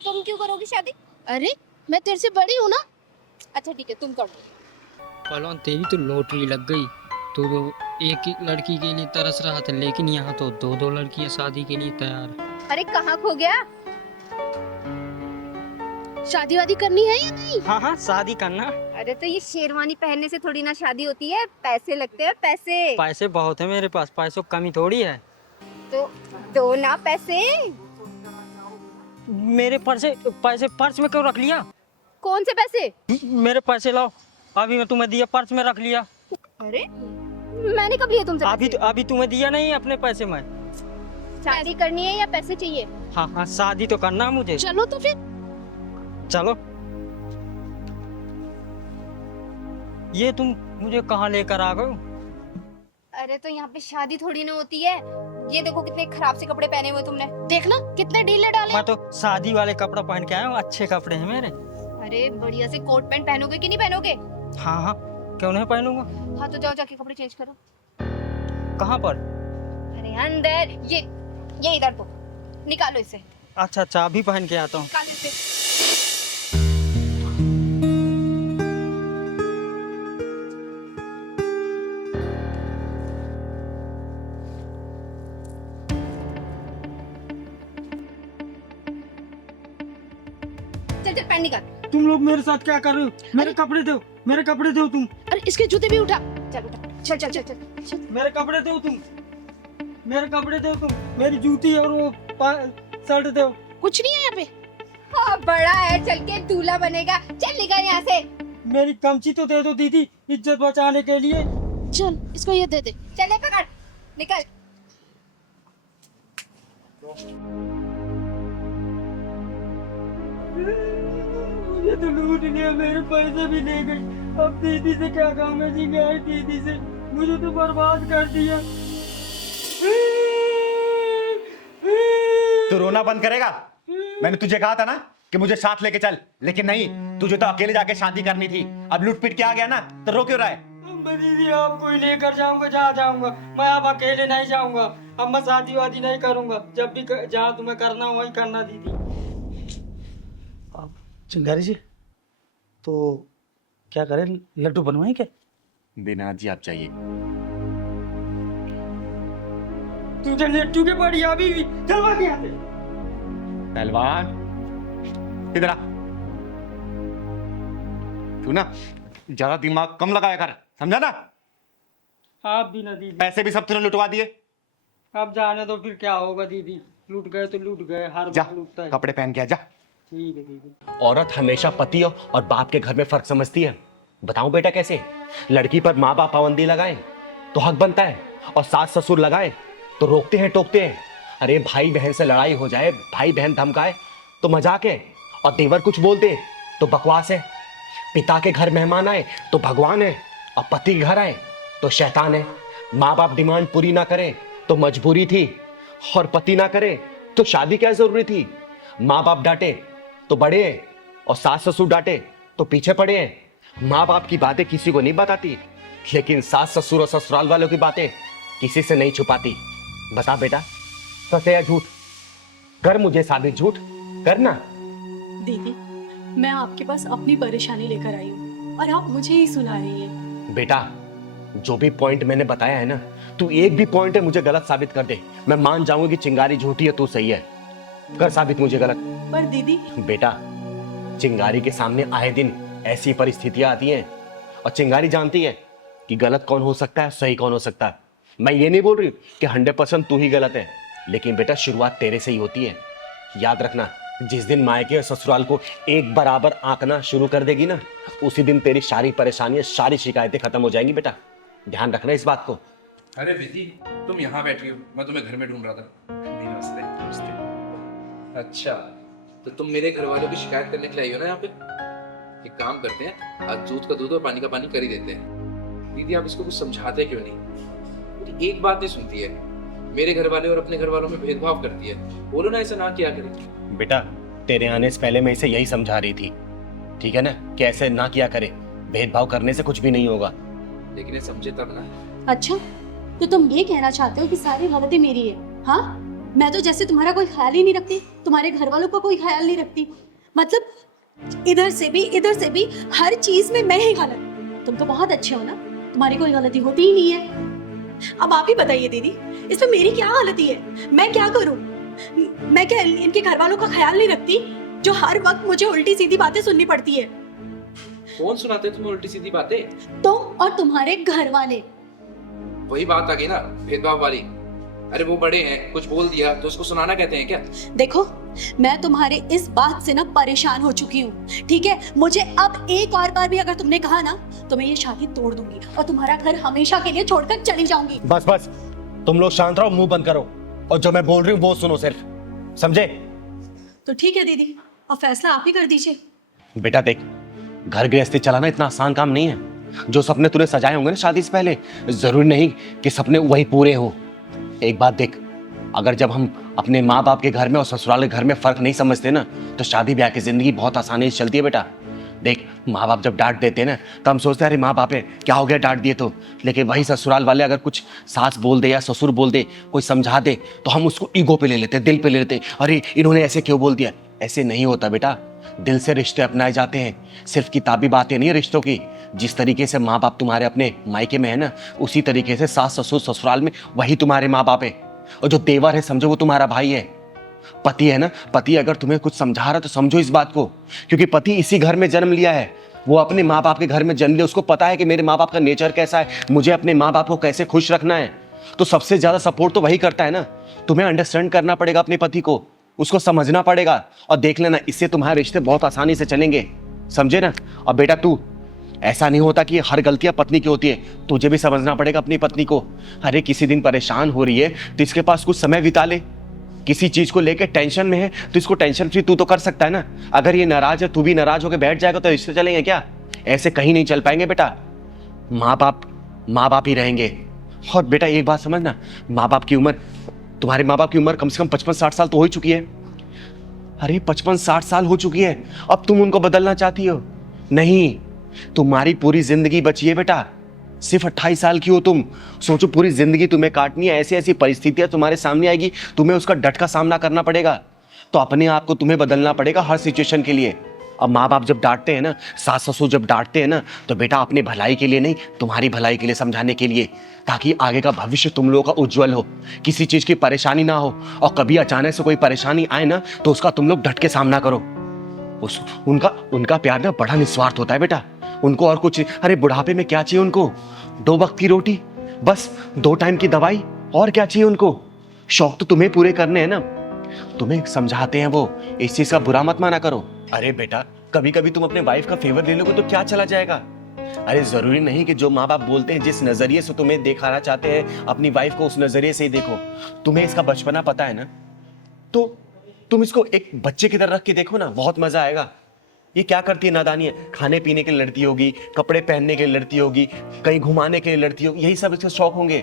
तुम क्यों करोगी शादी? अरे मैं तेरे से बड़ी हूँ ना। अच्छा ठीक है, तुम कर दो। पहलवान तेरी तो लॉटरी लग गई, तो एक ही लड़की के लिए तरस रहा था, लेकिन यहाँ तो 2-2 लड़कियाँ शादी के लिए तैयार है। अरे कहाँ खो गया? शादी वादी करनी है या नहीं? हाँ हाँ शादी करना। अरे तो ये शेरवानी पहनने से थोड़ी ना शादी होती है, पैसे लगते हैं पैसे। पैसे बहुत है मेरे पास, पैसों की कमी थोड़ी है। तो दो ना पैसे। मेरे पर्स में क्यों रख लिया? कौन से पैसे? मेरे पैसे लाओ, अभी मैं तुम्हें दिया, पर्स में रख लिया। अरे मैंने कब लिए तुमसे पैसे? अभी तुम्हें दिया नहीं अपने पैसे में। शादी करनी है या पैसे चाहिए? हाँ, शादी तो करना है मुझे। चलो तो फिर। चलो। ये तुम मुझे कहाँ लेकर आ गए? अरे तो यहाँ पे शादी थोड़ी ना होती है। ये देखो कितने खराब से कपड़े पहने हुए तुमने, देखना कितने ढीले डाले। मैं तो शादी वाले कपड़ा पहन के आया हूँ, अच्छे कपड़े हैं मेरे। अरे बढ़िया से कोट पैंट पहनोगे कि नहीं पहनोगे? हाँ, क्यों नहीं पहनूंगा। हाँ तो जाओ जाके कपड़े चेंज करो। कहाँ पर? अरे अंदर, ये इधर तो निकालो इसे। अच्छा, अभी पहन के आता हूँ। निकालो इसे। चल पैंट निकाल। तुम लोग मेरे साथ क्या कर रहे हो? मेरे कपड़े दो, मेरे कपड़े दो तुम। अरे इसके जूते भी उठा। चल उठा, चल चल चल चल, चल। मेरे कपड़े दो तुम, मेरे कपड़े दो तुम, मेरी जूती और वो शर्ट दो। कुछ नहीं है यहाँ पे। हाँ बड़ा है, चल के दूल्हा बनेगा। चल निकल यहाँ से। मेरी कमची तो दे दो दीदी, इज्जत बचाने के लिए। चल इसको ये दे दे। चल ले पकड़, निकल। मुझे तो लूट लिया, मेरे पैसे भी ले गई। अब दीदी से क्या काम है? जिंगाई दीदी से मुझे तो बर्बाद कर दिया। तू रोना बंद करेगा? मैंने तुझे कहा था ना कि मुझे साथ लेके चल, लेकिन नहीं, तुझे तो अकेले जाके शादी करनी थी। अब लूट पीट के आ गया ना, तो रो क्यों रहा है? मैं दीदी आपको ही लेकर जाऊंगा, जहाँ जाऊंगा। मैं अब अकेले नहीं जाऊंगा। अब मैं शादी वादी नहीं करूंगा। जब भी जहाँ तुम्हें करना हो वही करना दीदी। चिंगारी जी, तो क्या करें, लड्डू बनवाएं क्या? दीनानाथ जी आप चाहिए। तुझे लड्डू के पड़ी अभी भी। चल भाग यहाँ से। पहलवान इधर आ। तू ना ज्यादा दिमाग कम लगाया कर, समझा ना? आप भी ना दीदी। पैसे भी सब तूने लुटवा दिए। अब जाने दो, फिर क्या होगा दीदी। लूट गए तो लूट गए, हर जा बार लूटता है। कपड़े पहन के आ जा। ठीक है दीदी। औरत हमेशा पति और बाप के घर में फर्क समझती है। बताऊं बेटा कैसे? लड़की पर माँ बाप पाबंदी लगाए तो हक बनता है, और सास ससुर लगाए तो रोकते हैं, टोकते हैं। अरे भाई बहन से लड़ाई हो जाए, भाई बहन धमकाए तो मजाक है, और देवर कुछ बोल दे तो बकवास है। पिता के घर मेहमान आए तो भगवान है, और पति के घर आए तो शैतान है। माँ बाप डिमांड पूरी ना करे तो मजबूरी थी, और पति ना करे तो शादी क्या जरूरी थी। माँ बाप डांटे तो बड़े हैं, और सास ससुर डांटे तो पीछे पड़े हैं। माँ बाप की बातें किसी को नहीं बताती, लेकिन सास ससुर और ससुराल वालों की बातें किसी से नहीं छुपाती। बता बेटा, सच है या झूठ? कर मुझे साबित, झूठ करना। दीदी, मैं आपके पास अपनी परेशानी लेकर आई हूँ और आप मुझे ही सुना रही हैं। बेटा, जो भी पॉइंट मैंने बताया है ना, तू एक भी पॉइंट है मुझे गलत साबित कर दे, मैं मान जाऊंगी कि चिंगारी झूठी है, तू सही है। कर साबित मुझे गलत। पर दीदी। बेटा, चिंगारी के सामने आए दिन ऐसी परिस्थितियां आती हैं, और चिंगारी जानती है कि गलत कौन हो सकता है, सही कौन हो सकता है। मैं ये नहीं बोल रही कि 100% तू ही गलत है, लेकिन बेटा शुरुआत तेरे से ही होती है। याद रखना, जिस दिन मायके और ससुराल को एक बराबर आंकना शुरू कर देगी ना, उसी दिन तेरी सारी परेशानियां, सारी शिकायतें खत्म हो जाएंगी। बेटा ध्यान रखना इस बात को। अरे विधि, तुम यहाँ बैठी हो, मैं तुम्हें घर में ढूंढ रहा था। नमस्ते। नमस्ते। अच्छा, तो तुम मेरे घर वालों की शिकायत करने के लिए आई हो ना यहाँ पे? एक काम करते हैं, आज दूध का दूध और पानी का पानी कर ही देते हैं। दीदी आप इसको कुछ समझाते क्यों नहीं? मेरी एक बात नहीं सुनती है, मेरे घर वाले और अपने घर वालों में भेदभाव करती है। बोलो ना ऐसा ना किया करें। बेटा तेरे आने से पहले मैं इसे यही समझा रही थी, ठीक है ना, कि ऐसे ना किया करे, भेदभाव करने से कुछ भी नहीं होगा। लेकिन ये समझे तब ना। अच्छा, तो तुम ये कहना चाहते हो कि सारी गलती मेरी है? हाँ, मैं तो जैसे तुम्हारा कोई ख्याल ही नहीं रखती, तुम्हारे घर वालों का कोई ख्याल नहीं रखती। मतलब इधर से भी हर चीज में मैं ही गलत। तुम तो बहुत अच्छे हो ना, तुम्हारी कोई गलती होती ही नहीं है। अब आप ही बताइए दीदी, इसमें मेरी क्या गलती है? मैं क्या करूं? मैं क्या इनके घर वालों का ख्याल नहीं रखती, जो हर वक्त मुझे उल्टी सीधी बातें सुननी पड़ती है? कौन सुनाते तुम्हें उल्टी सीधी बातें? तुम और तुम्हारे घर वाले। वही बात आ गई ना, भेदभाव वाली। अरे वो बड़े हैं, कुछ बोल दिया तो उसको सुनाना कहते हैं क्या? देखो, मैं तुम्हारे इस बात से ना परेशान हो चुकी हूँ, ठीक है? मुझे अब एक और बार भी अगर तुमने कहा ना तो मैं ये शादी तोड़ दूंगी और तुम्हारा घर हमेशा के लिए छोड़कर चली जाऊंगी। बस बस, तुम लोग शांत रहो, मुंह बंद करो और जो मैं बोल रही हूँ वो सुनो सिर्फ, समझे? तो ठीक है दीदी, अब फैसला आप ही कर दीजिए। बेटा देख, घर गृहस्थी चलाना इतना आसान काम नहीं है। जो सपने तूने सजाए होंगे ना शादी से पहले, जरूरी नहीं कि सपने वही पूरे हो। एक बात देख, अगर जब हम अपने माँ बाप के घर में और ससुराल के घर में फर्क नहीं समझते ना, तो शादी ब्याह की जिंदगी बहुत आसानी से चलती है बेटा। देख, माँ बाप जब डांट देते हैं ना तो हम सोचते हैं अरे माँ बाप है, क्या हो गया डांट दिए तो। लेकिन वही ससुराल वाले अगर कुछ सास बोल दे या ससुर बोल दे, कोई समझा दे, तो हम उसको ईगो पे ले लेते हैं, दिल पे ले लेते हैं, अरे इन्होंने ऐसे क्यों बोल दिया। ऐसे नहीं होता बेटा, दिल से रिश्ते अपनाए जाते हैं, सिर्फ किताबी बातें नहीं है रिश्तों की। जिस तरीके से माँ बाप तुम्हारे अपने मायके में है ना, उसी तरीके से सास ससुर ससुराल में वही तुम्हारे माँ बाप है। और जो देवर है समझो वो तुम्हारा भाई है। पति है ना, पति अगर तुम्हें कुछ समझा रहा है तो समझो इस बात को, क्योंकि पति इसी घर में जन्म लिया है, वो अपने माँ बाप के घर में जन्म लिया, उसको पता है कि मेरे माँ बाप का नेचर कैसा है, मुझे अपने माँ बाप को कैसे खुश रखना है। तो सबसे ज्यादा सपोर्ट तो वही करता है ना। तुम्हें अंडरस्टैंड करना पड़ेगा अपने पति को, उसको समझना पड़ेगा, और देख लेना इससे तुम्हारे रिश्ते बहुत आसानी से चलेंगे, समझे ना। और बेटा तू, ऐसा नहीं होता कि हर गलतियां पत्नी की होती है, तुझे भी समझना पड़ेगा अपनी पत्नी को। अरे किसी दिन परेशान हो रही है तो इसके पास कुछ समय बिता ले, किसी चीज को लेकर टेंशन में है तो इसको टेंशन फ्री तू तो कर सकता है ना। अगर ये नाराज है, तू भी नाराज होकर बैठ जाएगा तो रिश्ते चलेंगे क्या? ऐसे कहीं नहीं चल पाएंगे बेटा। माँ बाप ही रहेंगे। और बेटा एक बात समझना, माँ बाप की उम्र, तुम्हारे माँ बाप की उम्र कम से कम 55-60 साल तो हो ही चुकी है। अरे 55-60 साल हो चुकी है, अब तुम उनको बदलना चाहती हो? नहीं, तुम्हारी पूरी जिंदगी बची है बेटा, सिर्फ 28 साल की हो तुम। सोचो पूरी जिंदगी तुम्हें काटनी है, ऐसी ऐसी परिस्थितियां तुम्हारे सामने आएगी, तुम्हें उसका डट का सामना करना पड़ेगा। तो अपने आप को तुम्हें बदलना पड़ेगा हर सिचुएशन के लिए। अब माँ बाप जब डांटते हैं ना, सास ससुर जब डांटते हैं ना, तो बेटा अपने भलाई के लिए नहीं, तुम्हारी भलाई के लिए समझाने के लिए, ताकि आगे का भविष्य तुम लोगों का उज्जवल हो, किसी चीज की परेशानी ना हो। और कभी अचानक से कोई परेशानी आए ना तो उसका तुम लोग डट के सामना करो। उनका प्यार ना बड़ा निस्वार्थ होता है बेटा, उनको और कुछ, अरे बुढ़ापे में क्या चाहिए उनको? 2 वक्त की रोटी, बस 2 टाइम की दवाई, और क्या चाहिए उनको? शौक तो तुम्हें पूरे करने हैं ना, तुम्हें समझाते हैं वो, इस चीज का बुरा मत माना करो। अरे बेटा, कभी कभी तुम अपने वाइफ का फेवर ले लोगे तो क्या चला जाएगा? अरे जरूरी नहीं कि जो माँ बाप बोलते हैं, जिस नजरिए से तुम्हें दिखाना चाहते हैं अपनी वाइफ को, उस नजरिए से ही देखो। तुम्हें इसका बचपना पता है ना, तो तुम इसको एक बच्चे की तरह रख के देखो ना, बहुत मजा आएगा। ये क्या करती है नादानी है, खाने पीने के लिए लड़ती होगी, कपड़े पहनने के लिए लड़ती होगी, कहीं घुमाने के लिए लड़ती होगी, यही सब इसके शौक होंगे।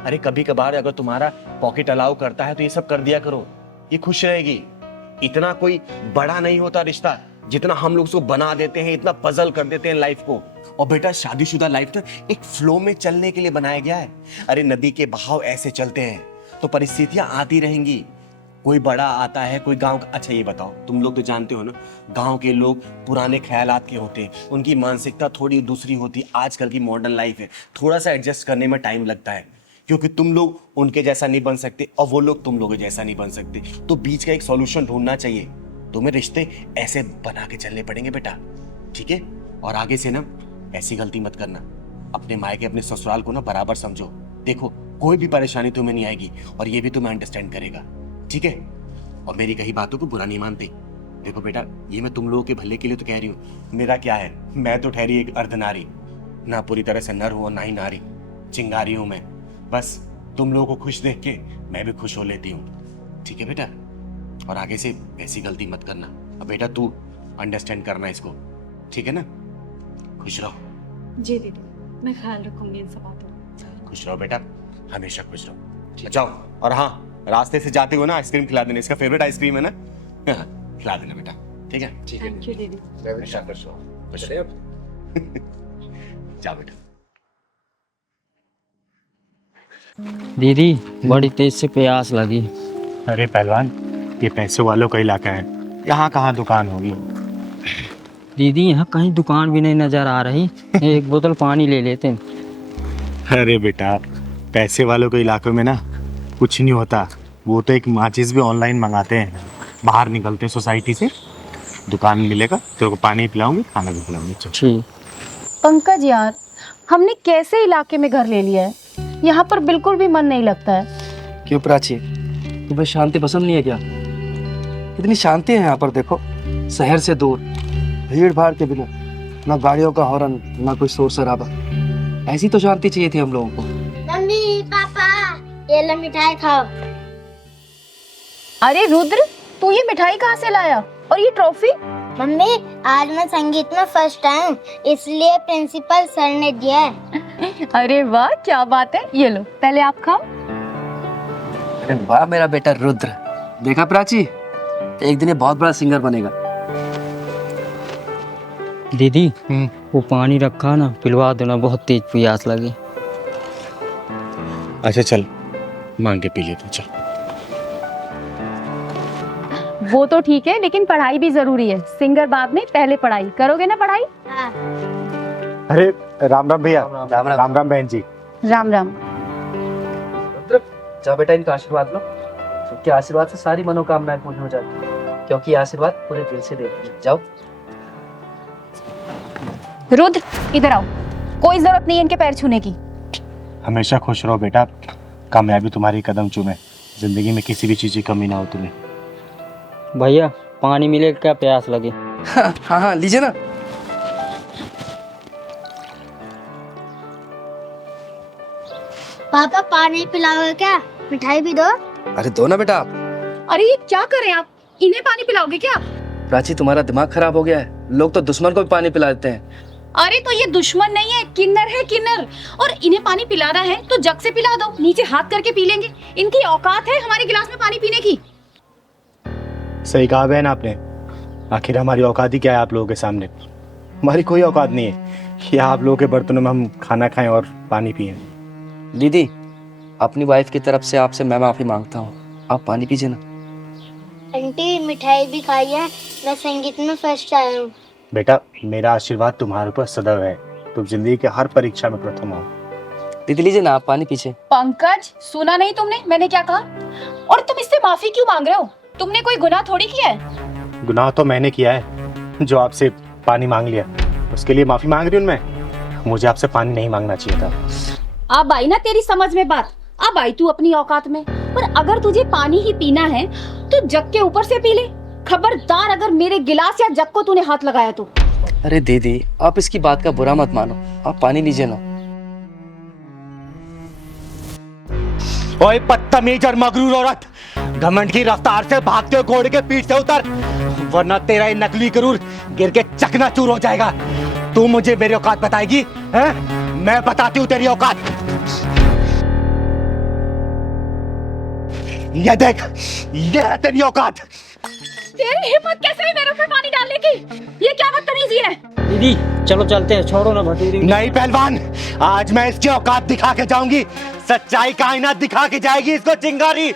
अरे कभी कभार अगर तुम्हारा पॉकेट अलाउ करता है तो ये सब कर दिया करो, ये खुश रहेगी। इतना कोई बड़ा नहीं होता रिश्ता जितना हम लोग उसको बना देते हैं, इतना पजल कर देते हैं लाइफ को। और बेटा शादीशुदा लाइफ तो एक फ्लो में चलने के लिए बनाया गया है। अरे नदी के बहाव ऐसे चलते हैं तो परिस्थितियां आती रहेंगी, कोई बड़ा आता है, कोई गांव का। अच्छा ये बताओ, तुम लोग तो जानते हो ना, गांव के लोग पुराने ख्यालात के होते हैं, उनकी मानसिकता थोड़ी दूसरी होती है। आजकल की मॉडर्न लाइफ है, थोड़ा सा एडजस्ट करने में टाइम लगता है, क्योंकि तुम लोग उनके जैसा नहीं बन सकते और वो लोग तुम लोगों जैसा नहीं बन सकते। तो बीच का एक सॉल्यूशन ढूंढना चाहिए। तुम्हें रिश्ते ऐसे बना के चलने पड़ेंगे बेटा, ठीक है? और आगे से ना ऐसी गलती मत करना, अपने मायके अपने ससुराल को ना बराबर समझो। देखो कोई भी परेशानी तुम्हें नहीं आएगी और ये भी तुम्हें अंडरस्टैंड करेगा, ठीक है? और मेरी कही बातों को बुरा नहीं मानते। देखो बेटा, ये मैं तुम लोगों के भले के लिए तो कह रही हूँ। मेरा क्या है, मैं तो ठहरी एक अर्धनारी, ना पूरी तरह से नर हूँ ना ही नारी, चिंगारी हूँ मैं। बस तुम लोगों को खुश देख के मैं भी खुश हो लेती हूँ, ठीक है बेटा? और आगे से ऐसी गलती मत करना। अब बेटा तू अंडरस्टैंड करना इसको, ठीक है ना? खुश रहो। जी दीदी, मैं ख्याल रखूंगी इन सब बातों का। खुश रहो बेटा, हमेशा खुश रहो। जाओ, और हाँ रास्ते से जाते हो ना आइसक्रीम खिला देना, इसका फेवरेट आइसक्रीम है ना, खिला देना बेटा, ठीक है? ठीक है, थैंक यू दीदी। हमेशा खुश रहो। चले अब। जाओ बेटा। दीदी बड़ी तेज से प्यास लगी। अरे पहलवान, ये पैसों वालों का इलाका है, यहाँ कहाँ दुकान होगी? दीदी यहाँ कहीं दुकान भी नहीं नजर आ रही, एक बोतल पानी ले लेते हैं। अरे बेटा, पैसे वालों के इलाकों में ना कुछ नहीं होता, वो तो एक माचिस भी ऑनलाइन मंगाते हैं, बाहर निकलते सोसाइटी से, दुकान मिलेगा, तेरे को पानी पिलाऊंगी, खाना भी खिलाऊंगी। ठीक। पंकज यार, हमने कैसे इलाके में घर ले लिया है, यहाँ पर बिल्कुल भी मन नहीं लगता है। क्यों प्राची, तुम्हें शांति पसंद नहीं है क्या? इतनी शांति है यहाँ पर, देखो, शहर से दूर, भीड़ भाड़ के बिना, ना गाड़ियों का हॉर्न, ना कोई शोर शराबा। ऐसी तो शांति चाहिए थी हम लोगों को। मम्मी पापा ये लो मिठाई खाओ। अरे रुद्र, तू ये मिठाई कहाँ से लाया और ये ट्रॉफी? मम्मी आज मैं संगीत में फर्स्ट आया, इसलिए प्रिंसिपल सर ने दिया है। अरे वाह, क्या बात है। ये लो, पहले आप खाओ। अरे वाह मेरा बेटा रुद्र, देखा प्राची, एक दिन ये बहुत बड़ा सिंगर बनेगा। दीदी वो पानी रखा ना, पिलवा देना, बहुत तेज प्यास लगी। अच्छा चल, मांग के पी ले तू, चल। वो तो ठीक है, लेकिन पढ़ाई भी जरूरी है। सिंगर बाद में, पहले पढ़ाई करोगे ना। पढ़ाई। हाँ। अरे राम राम भैया। राम राम बहन जी। राम राम। रुद्र, जाओ बेटा, इनका आशीर्वाद लो। इनके आशीर्वाद से सारी मनोकामनाएं पूर्ण हो जाती है, क्योंकि आशीर्वाद पूरे दिल से देते हैं। जाओ। रुद्र, इधर आओ। कोई जरूरत नहीं है इनके पैर छूने की। हमेशा खुश रहो बेटा, कामयाबी तुम्हारी कदम चूमे, जिंदगी में किसी भी चीज की कमी ना हो तुम्हें। भैया पानी मिले, क्या प्यास लगे। हाँ हाँ, लीजिए ना। पापा पानी पिलाओगे क्या? मिठाई भी दो। अरे दो ना बेटा आप। अरे ये क्या करें आप? इन्हें पानी पिलाओगे क्या? प्राची, तुम्हारा दिमाग खराब हो गया है। लोग तो दुश्मन को भी पानी पिला देते हैं। अरे तो ये दुश्मन नहीं है, किन्नर है, किन्नर। और इन्हें पानी पिलाना है तो जग से पिला दो, नीचे हाथ करके पी लेंगे। इनकी औकात है हमारे गिलास में पानी पीने की। सही कहा बहन आपने, आखिर हमारी औकात ही क्या है आप लोगों के सामने? हमारी कोई औकात नहीं है कि आप लोगों के बर्तनों में हम खाना खाएं और पानी पिएं। दीदी, अपनी वाइफ की तरफ से आपसे मैं माफी मांगता हूँ, आप पानी पीजिए ना। आंटी मिठाई भी खाई है, मैं संगीत में फर्स्ट आया हूँ। बेटा मेरा आशीर्वाद तुम्हारे ऊपर सदैव है, तुम जिंदगी के हर परीक्षा में प्रथम हो। दीदी लीजिए ना, आप पानी पीछे। पंकज, सुना नहीं तुमने मैंने क्या कहा? और तुम इससे माफी क्यों मांग रहे हो? तुमने कोई गुनाह थोड़ी किया है। गुनाह तो मैंने किया है, जो आपसे पानी मांग लिया, उसके लिए माफी मांग रही हूँ मैं। मुझे आपसे पानी नहीं मांगना चाहिए था। अब आई ना तेरी समझ में बात, अब आई तू अपनी औकात में। पर अगर तुझे पानी ही पीना है तो जग के ऊपर से पी ले। खबरदार अगर मेरे गिलास या जग को तूने हाथ लगाया तो। अरे दीदी, आप इसकी बात का बुरा मत मानो, आप पानी लीजिए ना। ओए बदतमीज और मगरूर औरत, घमंड की रफ्तार से भागते हुए घोड़े के पीठ से उतर, वरना तेरा ये नकली गरूर गिर के चकनाचूर हो जाएगा। तू मुझे मेरी औकात बताएगी? हैं? मैं बताती हूँ तेरी औकात। ये देख, ये है तेरी औकात। तेरी हिम्मत कैसे हुई मेरे ऊपर पानी डालने की? ये क्या बदतमीजी है? दीदी चलो चलते हैं, छोड़ो ना भटूरे। नहीं पहलवान, आज मैं इसकी औकात दिखा के जाऊंगी। सच्चाई का आईना दिखा के जाएगी इसको चिंगारी।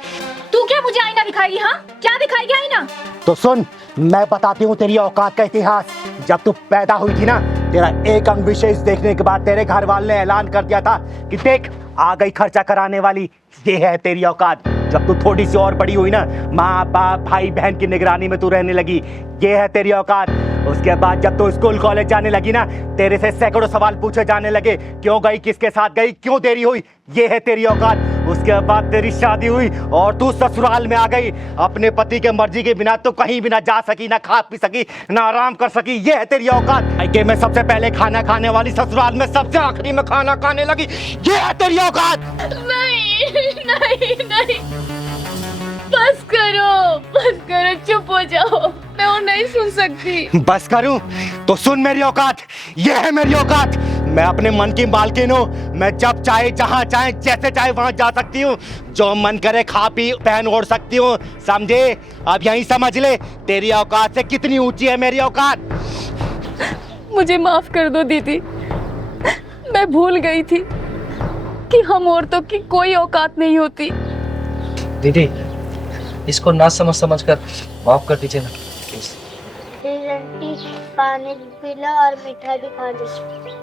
तू क्या मुझे आईना दिखाएगी? हाँ, क्या दिखाएगी आईना? तो सुन, मैं बताती हूँ तेरी औकात का इतिहास। जब तू पैदा हुई थी ना, तेरा एक अंग विशेष देखने के बाद तेरे घर वाले ने ऐलान कर दिया था कि देख, आ गई खर्चा कराने वाली। ये है तेरी औकात। जब तू थोड़ी सी और बड़ी हुई ना, माँ बाप भाई बहन की निगरानी में तू रहने लगी, ये है तेरी औकात। उसके बाद जब तू स्कूल कॉलेज जाने लगी ना, तेरे से सैकड़ों सवाल पूछे जाने लगे, क्यों गई, किसके साथ गई, क्यों देरी हुई, ये है तेरी औकात। उसके बाद तेरी शादी हुई और तू ससुराल में आ गई। अपने पति के मर्जी के बिना तो कहीं भी ना जा सकी, ना खा पी सकी, ना आराम कर सकी, ये है तेरी औकात। मायके में सबसे पहले खाना खाने वाली, ससुराल में सबसे आखिरी में खाना खाने लगी, ये है तेरी औकात। नहीं नहीं नहीं, बस करो, चुप हो जाओ, मैं और नहीं सुन सकती। बस करूं तो सुन मेरी औकात, ये है मेरी औकात। मैं अपने मन की मालकिन हूँ। मैं जब चाहे, जहाँ चाहे, जैसे चाहे वहां जा सकती हूँ। जो मन करे खा पी पहन ओढ़ सकती हूँ, समझे? अब यही समझ ले तेरी औकात से कितनी ऊंची है मेरी औकात। मुझे माफ कर दो दीदी, मैं भूल गई थी कि हम औरतों की कोई औकात नहीं होती। दीदी, इसको ना समझ कर माफ कर दीजिए ना प्लीज। आंटी पानी पी लो और मिठाई भी खा लो।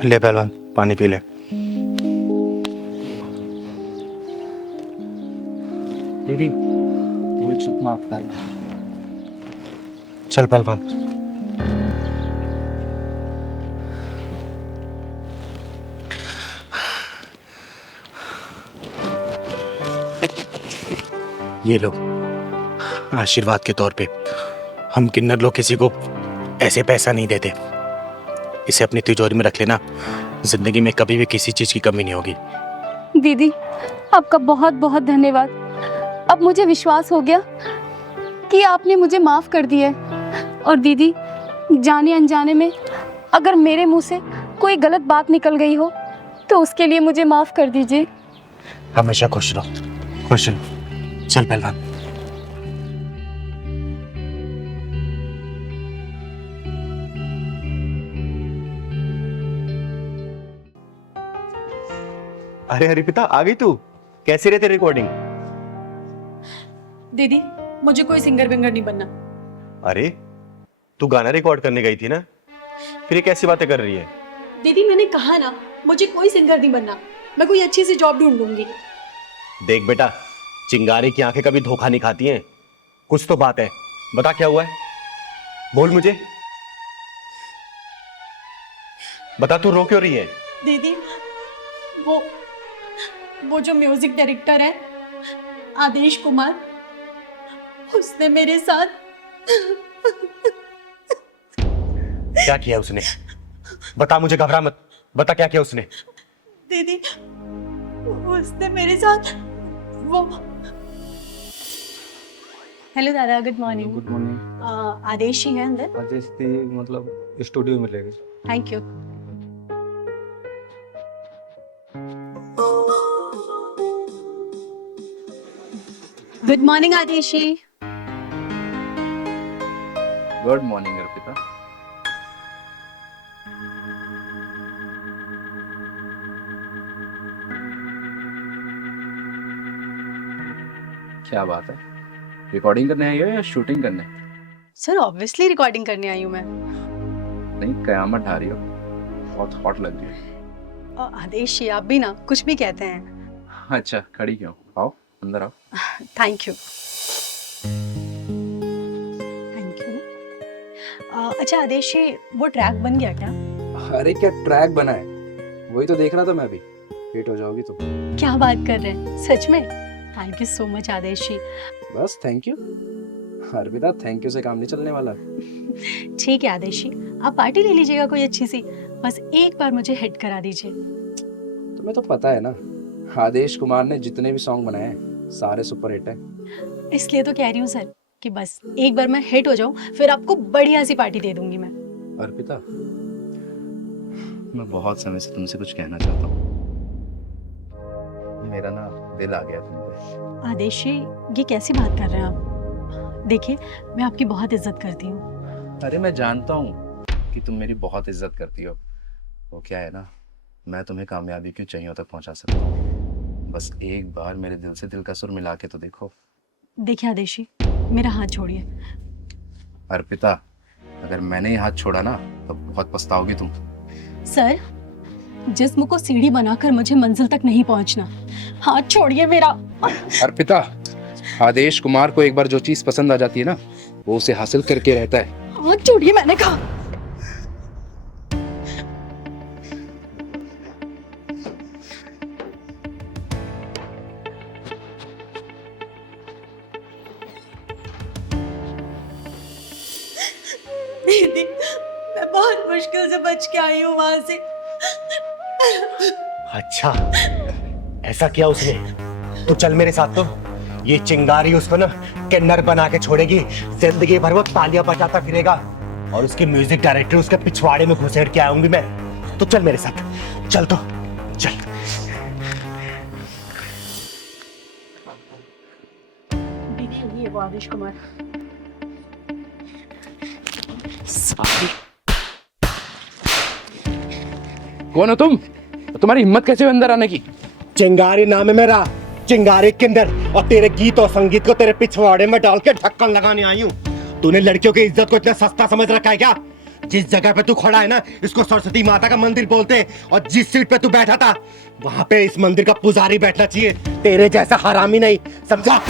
ले पहलवान, पानी पी ले। दीदी भूल चूक माफ करना। चल पहलवान। ये लो आशीर्वाद के तौर पे। हम किन्नर लोग किसी को ऐसे पैसा नहीं देते। इसे अपनी तिजोरी में रख लेना, जिंदगी में कभी भी किसी चीज की कमी नहीं होगी। दीदी आपका बहुत बहुत धन्यवाद। अब मुझे विश्वास हो गया कि आपने मुझे माफ कर दिया है। और दीदी जाने अनजाने में अगर मेरे मुंह से कोई गलत बात निकल गई हो तो उसके लिए मुझे माफ कर दीजिए। हमेशा खुश रहो, खुश रहो। चल पहलवान। अरे हरिपिता आ गई तू? कैसी रहती रिकॉर्डिंग? दीदी मुझे कोई सिंगर विंगर नहीं बनना। अरे तू गाना रिकॉर्ड करने गई थी ना, फिर ये कैसी बातें कर रही है? दीदी मैंने कहा ना मुझे कोई सिंगर नहीं बनना, मैं कोई अच्छी सी जॉब ढूंढ लूंगी। देख बेटा, चिंगारी की आंखें कभी धोखा नहीं खाती हैं। कुछ तो बात है, बता क्या हुआ है? बोल मुझे, बता तू रो क्यों रही है? दीदी वो जो म्यूजिक डायरेक्टर है आदेश कुमार, उसने मेरे साथ क्या किया उसने? बता मुझे, घबरा मत, बता क्या किया उसने? दीदी उसने मेरे साथ वो। हेलो दादा, good morning. Good morning. Adesh ही है अंदर? आदेश थी मतलब स्टूडियो में लेंगे। Thank you. Good morning Adeshi. Good morning Arpita. क्या बात है, रिकॉर्डिंग करने आई हो या शूटिंग करने? सर ऑब्वियसली रिकॉर्डिंग करने आई हूँ मैं। नहीं, कयामत ढा रही हो, बहुत हॉट लग रही है। आदेश जी आप भी ना कुछ भी कहते हैं। अच्छा, खड़ी क्यों? आओ अंदर आओ। Thank you. Thank you. अच्छा आदेश जी, वो ट्रैक बन गया क्या? अरे क्या ट्रैक बना है, वही तो देख रहा था मैं भी। हिट हो जाओगी तुम। क्या बात कर रहे हैं, सच में? थैंक यू सो मच आदेश जी। बस thank you Arpita, thank you से काम नहीं चलने वाला। ठीक है आदेश जी, आप पार्टी ले लीजिएगा कोई अच्छी सी, बस एक बार मुझे हिट करा दीजिए। तुम्हें तो पता है ना, आदेश कुमार ने जितने भी सॉन्ग बनाए हैं सारे सुपर हिट हैं। इसलिए तो कह रही हूँ सर कि बस एक बार मैं हिट हो जाऊं, फिर आपको बढ़िया सी पार्टी दे दूंगी मैं। अर्पिता, मैं बहुत समय से तुमसे कुछ कहना चाहता हूँ। मेरा ना दिल आ गया तुम पे। आदेश जी ये कैसी बात कर रहे हैं आप? देखिए मैं आपकी बहुत इज्जत करती हूँ। अरे मैं जानता हूँ कि तुम मेरी बहुत इज्जत करती हो। वो क्या है ना, मैं तुम्हें कामयाबी की ऊंचाइयों तक पहुंचा सकता हूँ। बस एक बार मेरे दिल से दिल का सुर मिला के तो देखो। देखिए आदेश जी, मेरा हाथ छोड़िए। अर्पिता, अगर मैंने ये हाथ छोड़ा ना तो बहुत पछताओगी तुम। सर, जिस्म को सीढ़ी बनाकर मुझे मंजिल तक नहीं पहुंचना। हाथ छोड़िए मेरा। अर्पिता, आदेश कुमार को एक बार जो चीज पसंद आ जाती है ना, वो उसे हासिल करके रहता है। हाथ छोड़िए मैंने कहा। दीदी, मैं बहुत मुश्किल से बच के आई हूँ वहां से। अच्छा, ऐसा किया उसने? तो चल मेरे साथ। तो ये चिंगारी उसको ना किन्नर बना के छोड़ेगी, जिंदगी भर वो तालियां बजाता फिरेगा और उसके म्यूजिक डायरेक्टर उसके पिछवाड़े में घुसेड़ के आऊंगी मैं। तो चल मेरे साथ, चल तो चल। दीदी ये वो आदेश कुमार। कौन हो तुम? तुम्हारी हिम्मत कैसे हुई अंदर आने की? चिंगारी नाम है मेरा, चिंगारी किन्नर, और तेरे गीत और संगीत को तेरे पिछवाड़े में डाल के ढक्कन लगाने आई हूँ। तूने लड़कियों की इज्जत को इतना सस्ता समझ रखा है क्या? जिस जगह पे तू खड़ा है ना, इसको सरस्वती माता का मंदिर बोलते हैं, और जिस सीट पे तू बैठा था वहां पे इस मंदिर का पुजारी बैठना चाहिए, तेरे जैसा हरामी नहीं, समझा?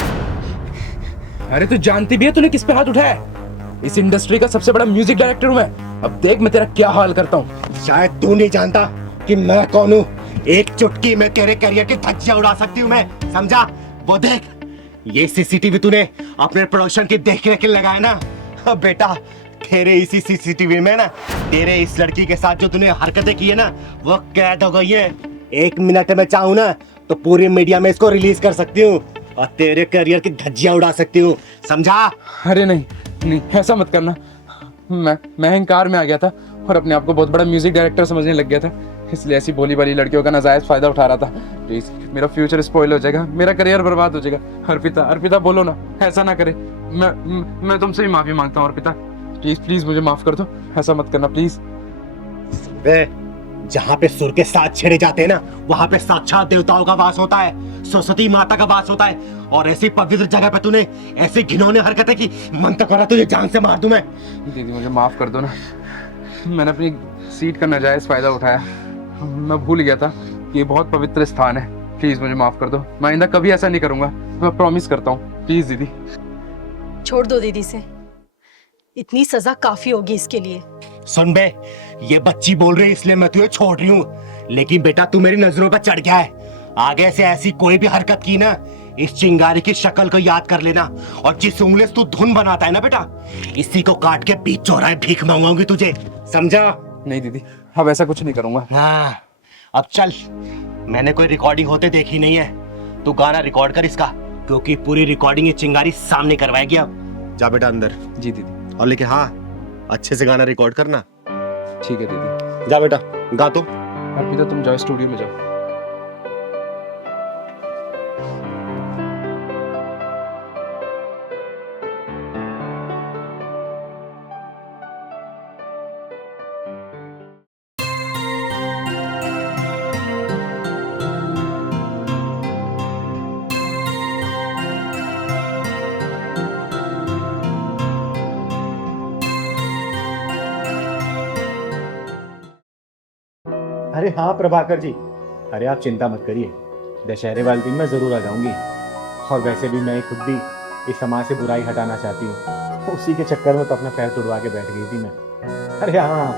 अरे तू जानती भी है तूने किस पे हाथ उठाया है? इस इंडस्ट्री का सबसे बड़ा म्यूजिक डायरेक्टर हूं मैं। अब देख मैं तेरा क्या हाल करता हूँ। शायद तू नहीं जानता कि मैं कौन हूँ। एक चुटकी में तेरे करियर की धज्जियां उड़ा सकती हूँ मैं, समझा? वो देख, ये सीसीटीवी तूने अपने प्रोडक्शन की देखने के लिए लगाया ना। अब बेटा तेरे इसी सीसीटीवी में ना तेरे इस लड़की के साथ जो तूने हरकतें की है ना वो कैद हो गई है। 1 मिनट में चाहूँ ना तो पूरी मीडिया में इसको रिलीज कर सकती हूँ और तेरे करियर की धज्जियां उड़ा सकती हूँ, समझा? अरे नहीं नहीं, ऐसा मत करना। मैं अहंकार में आ गया था और अपने आप को बहुत बड़ा म्यूजिक डायरेक्टर समझने लग गया था, इसलिए ऐसी भोली भाली लड़कियों का नाजायज फायदा उठा रहा था। प्लीज, मेरा फ्यूचर स्पॉइल हो जाएगा, मेरा करियर बर्बाद हो जाएगा। अर्पिता अर्पिता बोलो ना, ऐसा ना करे। मैं तुमसे भी माफी मांगता हूँ अर्पिता, प्लीज प्लीज मुझे माफ कर दो, ऐसा मत करना प्लीज। जहाँ पे सुर के साथ छेड़े जाते हैं ना वहाँ पे साक्षात देवताओं का वास होता है, सरस्वती माता का वास होता है। और ऐसी पवित्र जगह पे तूने ऐसी घिनौनी हरकतें की, मन तो करा तुझे जान से मार दूं मैं। दीदी मुझे माफ कर दो ना, मैंने अपनी सीट का नाजायज फायदा उठाया। मैं भूल गया था कि ये बहुत पवित्र स्थान है। प्लीज मुझे माफ कर दो, मैं आइंदा कभी ऐसा नहीं करूंगा, मैं प्रॉमिस करता हूँ। प्लीज दीदी। छोड़ दो दीदी से, इतनी सजा काफी होगी इसके लिए। सुन बे, ये बच्ची बोल रही है इसलिए मैं तुझे छोड़ रही हूँ, लेकिन बेटा तू मेरी नजरों पर चढ़ गया है। आगे से ऐसी कोई भी हरकत की ना, इस चिंगारी की शक्ल को याद कर लेना, और जिस उंगली से तू धुन बनाता है ना बेटा, इसी को काट के बीच चौराहे भीख मांगूंगी तुझे, समझा? नहीं दीदी, अब ऐसा कुछ नहीं करूंगा। हाँ, अब चल, मैंने कोई रिकॉर्डिंग होते देखी नहीं है, तू गाना रिकॉर्ड कर इसका, क्योंकि पूरी रिकॉर्डिंग ये चिंगारी सामने करवाएगी। अब जा बेटा अंदर। जी दीदी। और लेकिन हाँ, अच्छे से गाना रिकॉर्ड करना। ठीक है दीदी। जा बेटा गा तो। अर्पिता तुम जाओ स्टूडियो में जाओ। अरे हाँ प्रभाकर जी, अरे आप चिंता मत करिए, दशहरे वाले दिन मैं जरूर आ जाऊंगी। और वैसे भी मैं खुद भी इस समाज से बुराई हटाना चाहती हूँ, उसी के चक्कर में तो अपना पैर तुड़वा के बैठ गई थी मैं। अरे हाँ,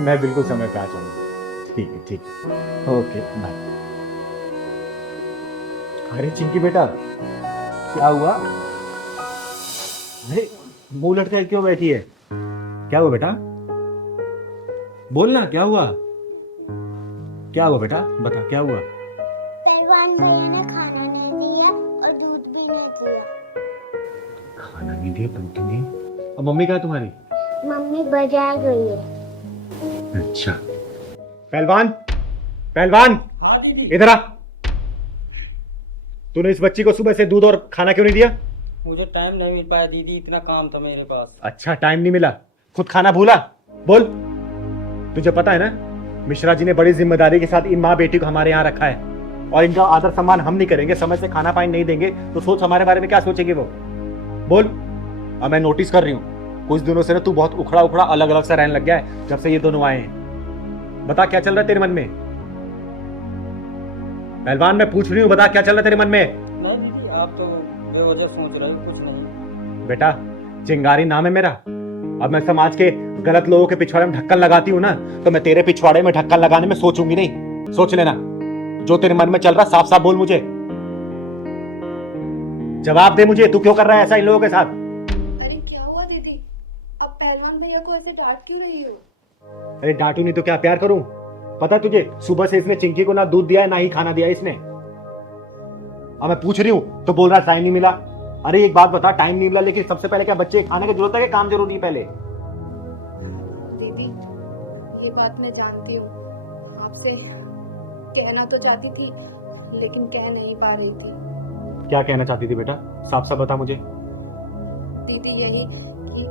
मैं बिल्कुल समय पे आ जाऊंगी। ठीक है ठीक है, ओके बाय। अरे चिंकी बेटा, क्या हुआ? अरे मुंह लटके क्यों बैठी है? क्या हुआ बेटा? बोलना, क्या हुआ? क्या हुआ बेटा, बता क्या हुआ? पहलवान भैया ने खाना नहीं दिया और दूध भी नहीं दिया। खाना नहीं दिया, दूध नहीं। और मम्मी कहाँ तुम्हारी? मम्मी बाजार गई है। अच्छा। पहलवान, पहलवान, इधर आ। तूने इस बच्ची को सुबह से दूध और खाना क्यों नहीं दिया? मुझे टाइम नहीं मिल पाया दीदी, इतना काम था मेरे पास। अच्छा, टाइम नहीं मिला, खुद खाना भूला? बोल। तुझे पता है ना, मिश्रा जी ने बड़ी जिम्मेदारी के साथ इन माँ बेटी को हमारे यहाँ रखा है, और इनका आदर सम्मान हम नहीं करेंगे, समय से खाना पानी नहीं देंगे, तो सोच हमारे बारे में क्या सोचेंगे वो? बोल। अब मैं नोटिस कर रही हूँ कुछ दिनों से ना तू बहुत उखड़ा उखड़ा अलग अलग सा रहने लग गया है जब से ये दोनों आए हैं। बता क्या चल रहा है तेरे मन में? पहलवान मैं पूछ रही हूँ, बता क्या चल रहा है तेरे मन में? नहीं दीदी, आप तो बेवजह सोच रहे हो, कुछ नहीं। बेटा चिंगारी नाम है मेरा, अब मैं समाज के गलत लोगों के पिछवाड़े में ढक्कन लगाती हूँ ना, तो मैं तेरे पिछवाड़े में ढक्कन लगाने में सोचूंगी नहीं। सोच लेना, जो तेरे मन में चल रहा साफ साफ बोल मुझे, जवाब दे मुझे, तू क्यों कर रहा है ऐसा इन लोगों के साथ? अरे क्या हुआ दीदी, अब पहलवान भैया को ऐसे डांट क्यों रही हो? अरे डांटू नहीं तो क्या प्यार करूं? पता तुझे सुबह से इसने चिंकी को ना दूध दिया है ना ही खाना दिया इसने। अब मैं पूछ रही हूँ तो बोल रहा टाइम नहीं मिला। अरे एक बात बता, टाइम नहीं मिला लेकिन सबसे पहले क्या बच्चे खाने की जरूरत है कि काम जरूरी है पहले? दीदी ये बात मैं जानती हूँ, आपसे कहना तो चाहती थी लेकिन कह नहीं पा रही थी। क्या कहना चाहती थी बेटा, साफ साफ बता मुझे। दीदी यही कि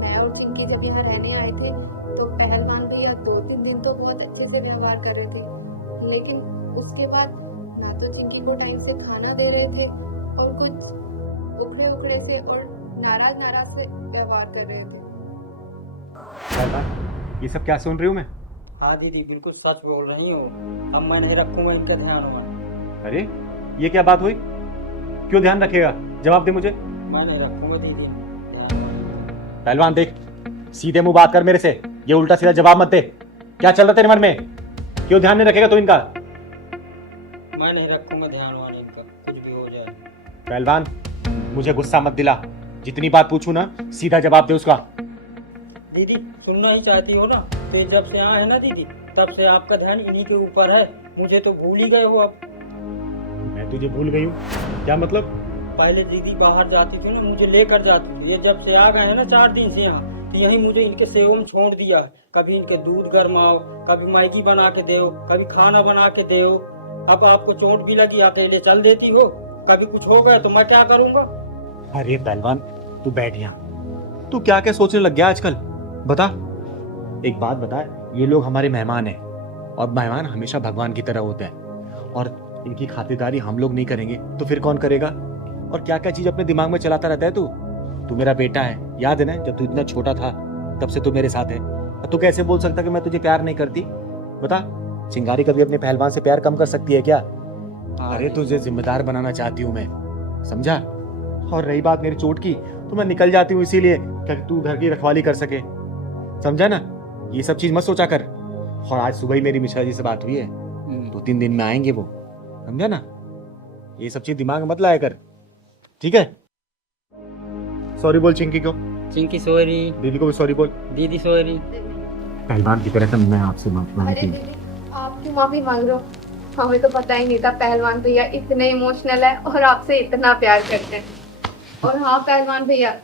मैं और चिंकी जब यहाँ रहने आए थे तो पहलवान भैया 2-3 दिन तो बहुत अच्छे से व्यवहार कर रहे थे, लेकिन उसके बाद ना तो चिंकी को टाइम से खाना दे रहे थे और कुछ उखड़े उखड़े से और नाराज नाराज से व्यवहार कर रहे थे। ये सब क्या सुन रही हूँ मैं? हाँ दीदी, बिल्कुल सच बोल रही हो, अब मैं नहीं रखूंगा इनका ध्यान होगा। अरे ये क्या बात हुई? क्यों ध्यान रखेगा? जवाब दे मुझे। मैं नहीं रखूंगा दीदी। पहलवान देख, सीधे मुंह बात कर मेरे से, ये उल्टा सीधा जवाब मत दे। क्या चल रहा तेरे मन में? क्यों ध्यान नहीं रखेगा तू इनका? मैं नहीं रखूंगा ध्यान वाले इनका, कुछ भी हो जाए। पहलवान मुझे गुस्सा मत दिला, जितनी बात पूछू ना सीधा जवाब दे उसका। दीदी सुनना ही चाहती हो ना, तो ये जब से आए हैं ना दीदी, तब से आपका ध्यान इन्हीं के ऊपर है। मुझे तो भूल ही गए हो अब। मैं तुझे भूल गई हूँ? क्या मतलब? पहले दीदी बाहर जाती थी ना, मुझे लेकर जाती थी। ये जब से आ गए हैं ना 4 दिन से यहाँ, तो यहीं मुझे इनके सेवा में छोड़ दिया है। कभी इनके दूध गरमाओ, कभी मैगी बना के दो, कभी खाना बना के दो। अब आपको चोट भी लगी, अकेले चल देती हो। कभी कुछ हो गया तो मैं क्या करूँगा? अरे पहलवान तू बैठ यहाँ। तू क्या क्या सोचने लग गया आजकल? बता, एक बात बता, ये लोग हमारे मेहमान हैं और मेहमान हमेशा भगवान की तरह होते हैं, और इनकी खातिरदारी हम लोग नहीं करेंगे तो फिर कौन करेगा? और क्या क्या चीज अपने दिमाग में चलाता रहता है तू। तू मेरा बेटा है, याद है ना जब तू इतना छोटा था तब से तू मेरे साथ है। तू कैसे बोल सकता कि मैं तुझे प्यार नहीं करती? बता, चिंगारी कभी अपने पहलवान से प्यार कम कर सकती है क्या? अरे तुझे जिम्मेदार बनाना चाहती हूँ मैं, समझा? और रही बात मेरी चोट की, तो मैं निकल जाती हूँ इसीलिए कि तू घर की रखवाली कर सके, समझा ना? ये सब चीज मत सोचा कर। और आज सुबह ही मेरी मिश्रा जी से बात हुई है, 2-3 दिन में आएंगे वो, समझा ना? ये सब चीज दिमाग में मत लाया कर, ठीक है? सॉरी बोल चिंकी को। चिंकी सॉरी। दीदी को भी सॉरी बोल। दीदी सॉरी। पहलवान की तरह मैं आपसे माफी अरे मांगती हूँ। दीदी आप क्यों माफी मांग रहे हो? हमें तो पता ही नहीं था पहलवान भैया इतने इमोशनल है और आपसे इतना प्यार करते हैं। और हाँ पहलवान भैया,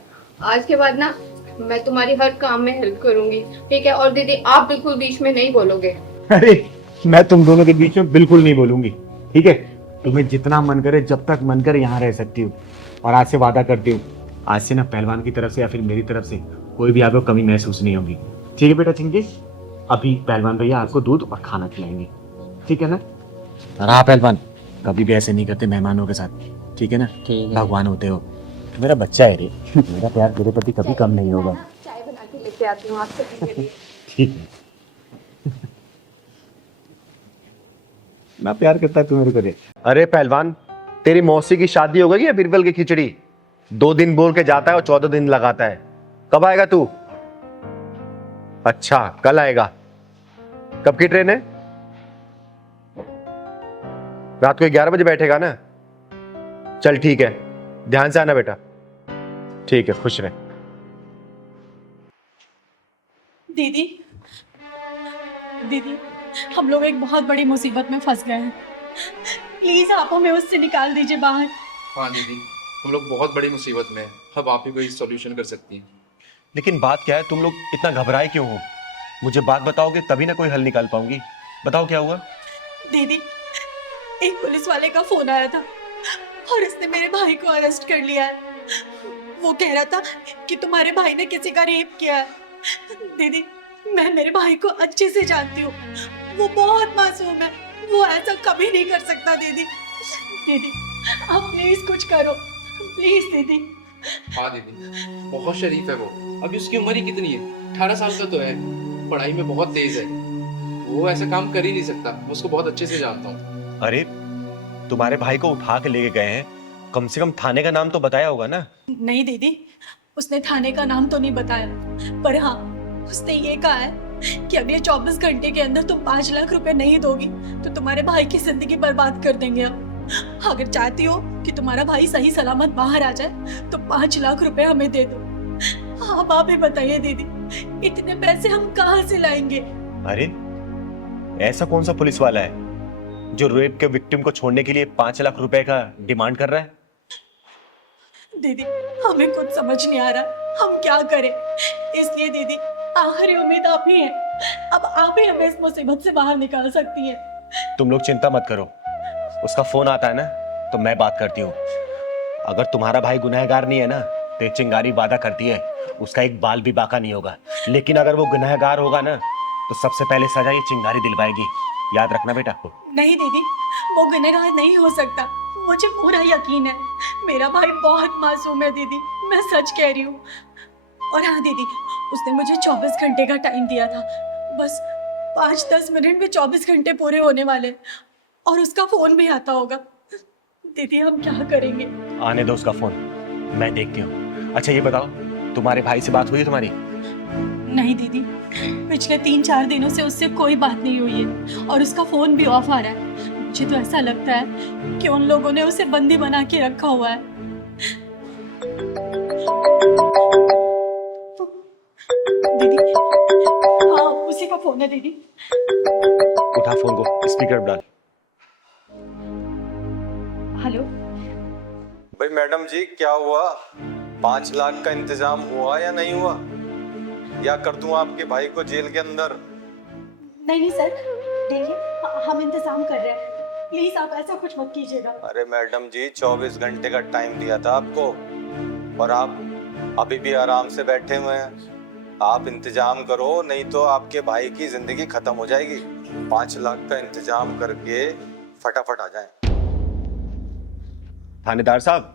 आज के बाद ना मैं तुम्हारी हर काम में हेल्प करूंगी, ठीक है? और दीदी आप बिल्कुल बीच में नहीं बोलोगे। अरे मैं तुम दोनों के बीच में बिल्कुल नहीं बोलूंगी, ठीक है? तुम्हें जितना मन करे, जब तक मन करे यहाँ रह सकती हूँ। और आज से वादा करती हूँ, आज से ना पहलवान की तरफ से या फिर मेरी तरफ से कोई भी आपको कमी महसूस नहीं होगी, ठीक है बेटा चिंकी? अभी पहलवान भैया आपको दूध और खाना खिलाएंगे, ठीक है ना? और हाँ पहलवान, कभी भी ऐसे नहीं करते मेहमानों के साथ, ठीक है ना? ठीक है। भगवान होते हो, मेरा बच्चा है रे। मेरा प्यार तेरे प्रति कभी कम नहीं होगा, चाय बना के लेके आती हूँ आपसे पीने के लिए। ठीक है? ना प्यार करता है तू मेरे को रे। अरे पहलवान, तेरी मौसी की शादी हो गई है बीरबल की खिचड़ी? 2 दिन बोल के जाता है और 14 दिन लगाता है। कब आएगा तू? अच्छा कल आएगा। कब की ट्रेन है? रात को 11 बजे बैठेगा ना? चल ठीक है, ध्यान से आना बेटा। ठीक है, खुश रहे। दीदी दीदी हम लोग एक बहुत बड़ी मुसीबत में फंस गए हैं, प्लीज आप हमें उससे निकाल दीजिए बाहर। हाँ दीदी, हम लोग बहुत बड़ी मुसीबत में हैं। अब आप ही कोई सॉल्यूशन कर सकती हैं। लेकिन बात क्या है, तुम लोग इतना घबराए क्यों हो? मुझे बात बताओगे तभी ना कोई हल निकाल पाऊंगी। बताओ क्या हुआ? दीदी एक पुलिस वाले का फोन आया था और उसने मेरे भाई को अरेस्ट कर लिया है। वो कह रहा था कि तुम्हारे भाई ने किसी का रेप किया है। दीदी मैं मेरे भाई को अच्छे से जानती हूँ, वो बहुत मासूम है, वो ऐसा कभी नहीं कर सकता। दीदी दीदी आप प्लीज कुछ करो, प्लीज दीदी। हाँ दीदी, बहुत शरीफ है वो। अभी उसकी उम्र ही कितनी है? 18 साल का तो है। पढ़ाई में बहुत तेज है। वो ऐसा काम कर ही नहीं सकता। मैं उसको बहुत अच्छे से जानता हूँ। अरे तुम्हारे भाई को उठा के लेके गए हैं, कम से कम थाने का नाम तो बताया होगा ना? नहीं दीदी, उसने थाने का नाम तो नहीं बताया, पर हाँ उसने ये कहा है कि अगले 24 घंटे के अंदर तुम 5 लाख रुपए नहीं दोगी तो तुम्हारे भाई की जिंदगी बर्बाद कर देंगे हम। अगर चाहती हो कि तुम्हारा भाई सही सलामत बाहर आ जाए तो 5 लाख रुपए हमें दे दो। आप ही बताइए दीदी, इतने पैसे हम कहाँ से लाएंगे? अरे ऐसा कौन सा पुलिस वाला है जो रेप के विक्टिम को छोड़ने के लिए 5 लाख रुपए का डिमांड कर रहा है? दीदी हमें कुछ समझ नहीं आ रहा, हम क्या करें? इसलिए दीदी आखिरी उम्मीद आप ही है, अब आप ही हमें इस मुसीबत से बाहर निकाल सकती हैं। तुम लोग चिंता मत करो, उसका फोन आता है ना तो मैं बात करती हूँ। अगर तुम्हारा भाई गुनहगार नहीं है ना तो एक चिंगारी वादा करती है उसका एक बाल भी बाका नहीं होगा, लेकिन अगर वो गुनहगार होगा ना तो सबसे पहले सजा ये चिंगारी दिलवाएगी, याद रखना बेटा। नहीं दीदी, वो गुनहगार नहीं हो सकता, मुझे पूरा यकीन है। मेरा भाई बहुत मासूम है दीदी, मैं सच कह रही हूँ। और हाँ दीदी, उसने मुझे 24 घंटे का टाइम दिया था, बस 5-10 मिनट में 24 घंटे पूरे होने वाले और उसका फोन भी आता होगा। दीदी हम क्या करेंगे? आने दो उसका फोन, मैं देख के हूँ। अच्छा ये बताओ, तुम्हारे भाई से बात हुई है तुम्हारी? नहीं दीदी, पिछले 3-4 दिनों से उससे कोई बात नहीं हुई है और उसका फोन भी ऑफ आ रहा है। मुझे तो ऐसा लगता है कि उन लोगों ने उसे बंदी बना के रखा हुआ है। दीदी, हाँ उसी का फोन है दीदी। उठा फोन को, स्पीकर डाल। हेलो। भाई मैडम जी, क्या हुआ? 5 लाख का इंतजाम हुआ या नहीं हुआ? या कर दूं आपके भाई को जेल के अंदर? नहीं सर, देखिए हम इंतजाम कर रहे हैं, प्लीज आप ऐसा कुछ मत कीजिएगा। अरे मैडम जी, 24 घंटे का टाइम दिया था आपको और आप अभी भी आराम से बैठे हुए हैं। आप इंतजाम करो, नहीं तो आपके भाई की जिंदगी खत्म हो जाएगी। 5 लाख का इंतजाम करके फटाफट आ जाएं। थानेदार साहब।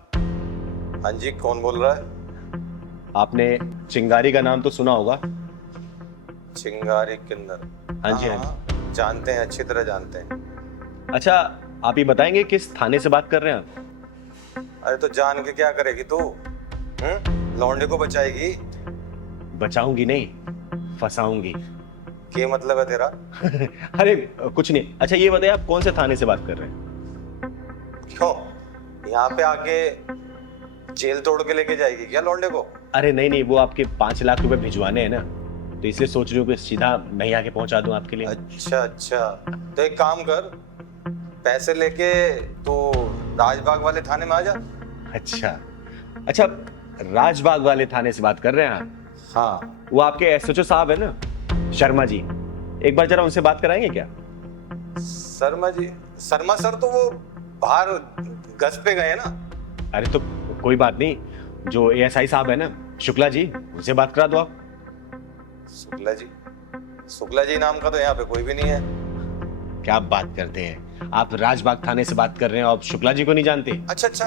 हाँ जी, कौन बोल रहा है? आपने चिंगारी का नाम तो सुना होगा? चिंगारी किन्नर? हाँ जी, हाँ जी, जानते हैं, अच्छी तरह जानते हैं। अच्छा आप ये बताएंगे किस थाने से बात कर रहे हैं आप? अरे तो जान के क्या करेगी तू? लौंडे को बचाएगी? बचाऊंगी नहीं, फंसाऊंगी। क्या मतलब है तेरा? अरे कुछ नहीं। अच्छा ये बताइए, आप कौन से थाने से बात कर रहे हैं? क्यों, यहाँ पे आके जेल तोड़ के लेके जाएगी क्या लौंडे को? अरे नहीं नहीं, वो आपके 5 लाख रुपए भिजवाने हैं ना, तो इसलिए सोच रही हूँ कि सीधा मैं आके पहुंचा दूं आपके लिए। अच्छा अच्छा, तो एक काम कर, पैसे लेके तो राजबाग वाले थाने में आ जा। अच्छा अच्छा, राजबाग वाले थाने से बात कर रहे हैं आप? हाँ। वो आपके एसएचओ साहब है ना, शर्मा जी, एक बार जरा उनसे बात कराएंगे क्या? शर्मा जी? शर्मा सर तो वो बाहर गश्त पे गए ना। अरे तो कोई बात नहीं, जो एएसआई साहब है ना, शुक्ला जी, उनसे बात करा दो आप। शुक्ला जी? शुक्ला जी नाम का तो यहाँ पे कोई भी नहीं है। क्या बात करते हैं आप? राजबाग थाने से बात कर रहे हैं, आप शुक्ला जी को नहीं जानते? अच्छा अच्छा,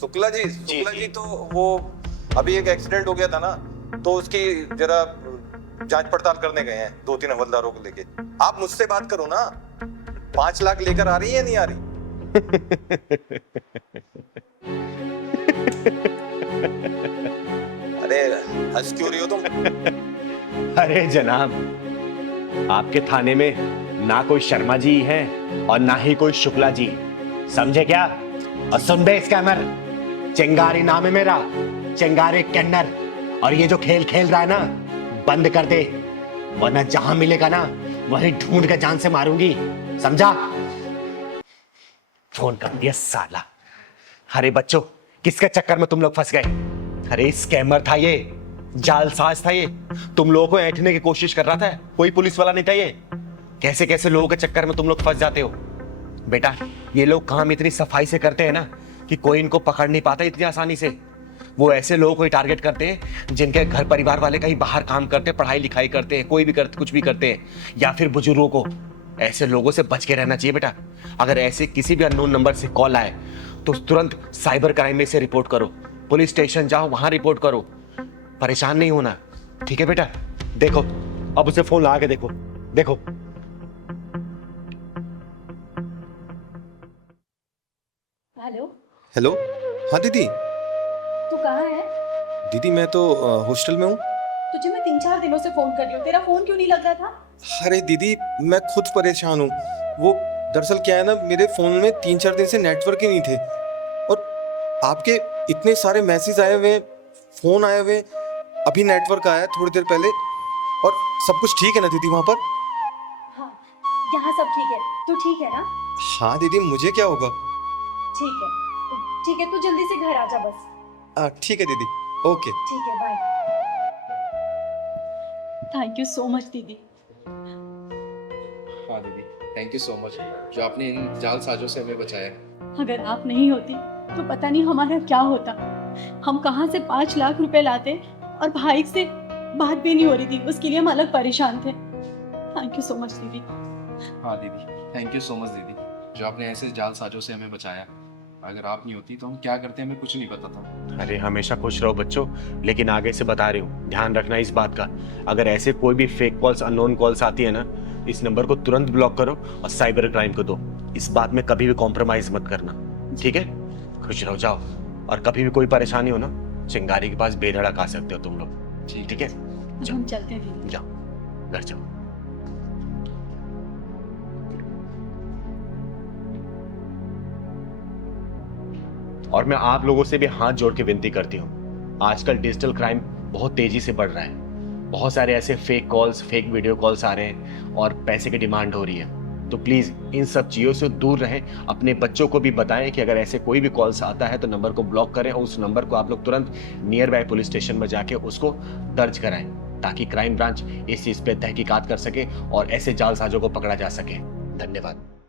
शुक्ला जी, शुक्ला जी तो वो अभी एक एक्सीडेंट हो गया था ना, तो उसकी जरा जांच पड़ताल करने गए हैं 2-3 हवलदारों को लेके। आप मुझसे बात करो ना। 5 लाख लेकर आ रही है, नहीं आ रही? अरे हंस क्यों रही हो तुम? अरे जनाब, आपके थाने में ना कोई शर्मा जी है और ना ही कोई शुक्ला जी, समझे क्या? और सुन बे स्कैमर, चिंगारी नाम है मेरा, चिंगारी किन्नर। और ये जो खेल खेल रहा है ना, बंद कर दे, वरना जहां मिलेगा ना वहीं ढूंढ के जान से मारूंगी, समझा? फोन कर दिया साला। अरे बच्चों, किसके चक्कर में तुम लोग फंस गए? अरे स्कैमर था ये, जालसाज था ये, तुम लोगों को ऐंठने की कोशिश कर रहा था, कोई पुलिस वाला नहीं था ये। कैसे कैसे लोगों के चक्कर में तुम लोग फंस जाते हो। बेटा ये लोग काम इतनी सफाई से करते हैं ना कि कोई इनको पकड़ नहीं पाता इतनी आसानी से। वो ऐसे लोगों को टारगेट करते हैं जिनके घर परिवार वाले कहीं बाहर काम करते, पढ़ाई लिखाई करते हैं, कोई भी करते, कुछ भी करते हैं, या फिर बुजुर्गों को। ऐसे लोगों से बच के रहना चाहिए बेटा। अगर ऐसे किसी भी अननोन नंबर से कॉल आए तो तुरंत साइबर क्राइम में से रिपोर्ट करो, पुलिस स्टेशन जाओ, वहां रिपोर्ट करो, परेशान नहीं होना, ठीक है बेटा? देखो अब उसे फोन लगा के देखो, देखो। हेलो। हेलो, हाँ दीदी। तू कहाँ है? दीदी मैं तो हॉस्टल में हूँ। तुझे मैं 3-4 दिनों से फोन कर रही हूँ, तेरा फोन क्यों नहीं लग रहा था? अरे दीदी मैं खुद परेशान हूँ। वो दरअसल क्या है ना, मेरे फ़ोन में 3-4 दिन से नेटवर्क ही नहीं थे और आपके इतने सारे मैसेज आए हुए, फ़ोन आए हुए, अभी नेटवर्क आया थोड़ी देर पहले। और सब कुछ ठीक है ना दीदी वहाँ पर? हाँ, यहाँ सब ठीक है। तू ठीक है ना? हाँ दीदी, मुझे क्या होगा? ठीक है, ठीक है, तू जल्दी से घर आ जा बस। ठीक है दीदी, ओके। ठीक है, bye. Thank you so much दीदी। हाँ दीदी, थैंक यू सो मच, जो आपने इन जालसाजों से हमें बचाया। अगर आप नहीं होती तो पता नहीं हमारा क्या होता। हम कहाँ से 5 लाख रुपए लाते और भाई से बात भी नहीं हो रही थी, उसके लिए हम अलग परेशान थे। थैंक यू सो मच दीदी। हाँ दीदी, थैंक यू सो मच दीदी, जो आपने ऐसे जालसाजों से हमें बचाया। अगर आप नहीं होती तो हम क्या करते हमें कुछ नहीं पता था। अरे हमेशा खुश रहो बच्चों, लेकिन आगे से बता रही हूँ, ध्यान रखना इस बात का, अगर ऐसे कोई भी फेक कॉल्स, अननोन कॉल्स आती है ना, इस नंबर को तुरंत ब्लॉक करो और साइबर क्राइम को दो। इस बात में कभी भी कॉम्प्रोमाइज मत करना, ठीक है? खुश रहो, जाओ। और कभी भी कोई परेशानी हो ना चिंगारी के पास बेधड़क आ सकते हो तुम लोग। ठीक है, हम चलते हैं दीदी। जाओ घर जाओ। और मैं आप लोगों से भी हाथ जोड़ के विनती करती हूँ, आजकल डिजिटल क्राइम बहुत तेजी से बढ़ रहा है। बहुत सारे ऐसे fake calls, fake video calls आ रहे हैं और पैसे की डिमांड हो रही है। तो प्लीज इन सब चीजों से दूर रहें। अपने बच्चों को भी बताएं कि अगर ऐसे कोई भी कॉल्स आता है तो नंबर को ब्लॉक करें और उस नंबर को आप लोग तुरंत नियर बाय पुलिस स्टेशन में जाके उसको दर्ज कराएं, ताकि क्राइम ब्रांच इस चीज पे तहकीकात कर सके और ऐसे जालसाजों को पकड़ा जा सके। धन्यवाद।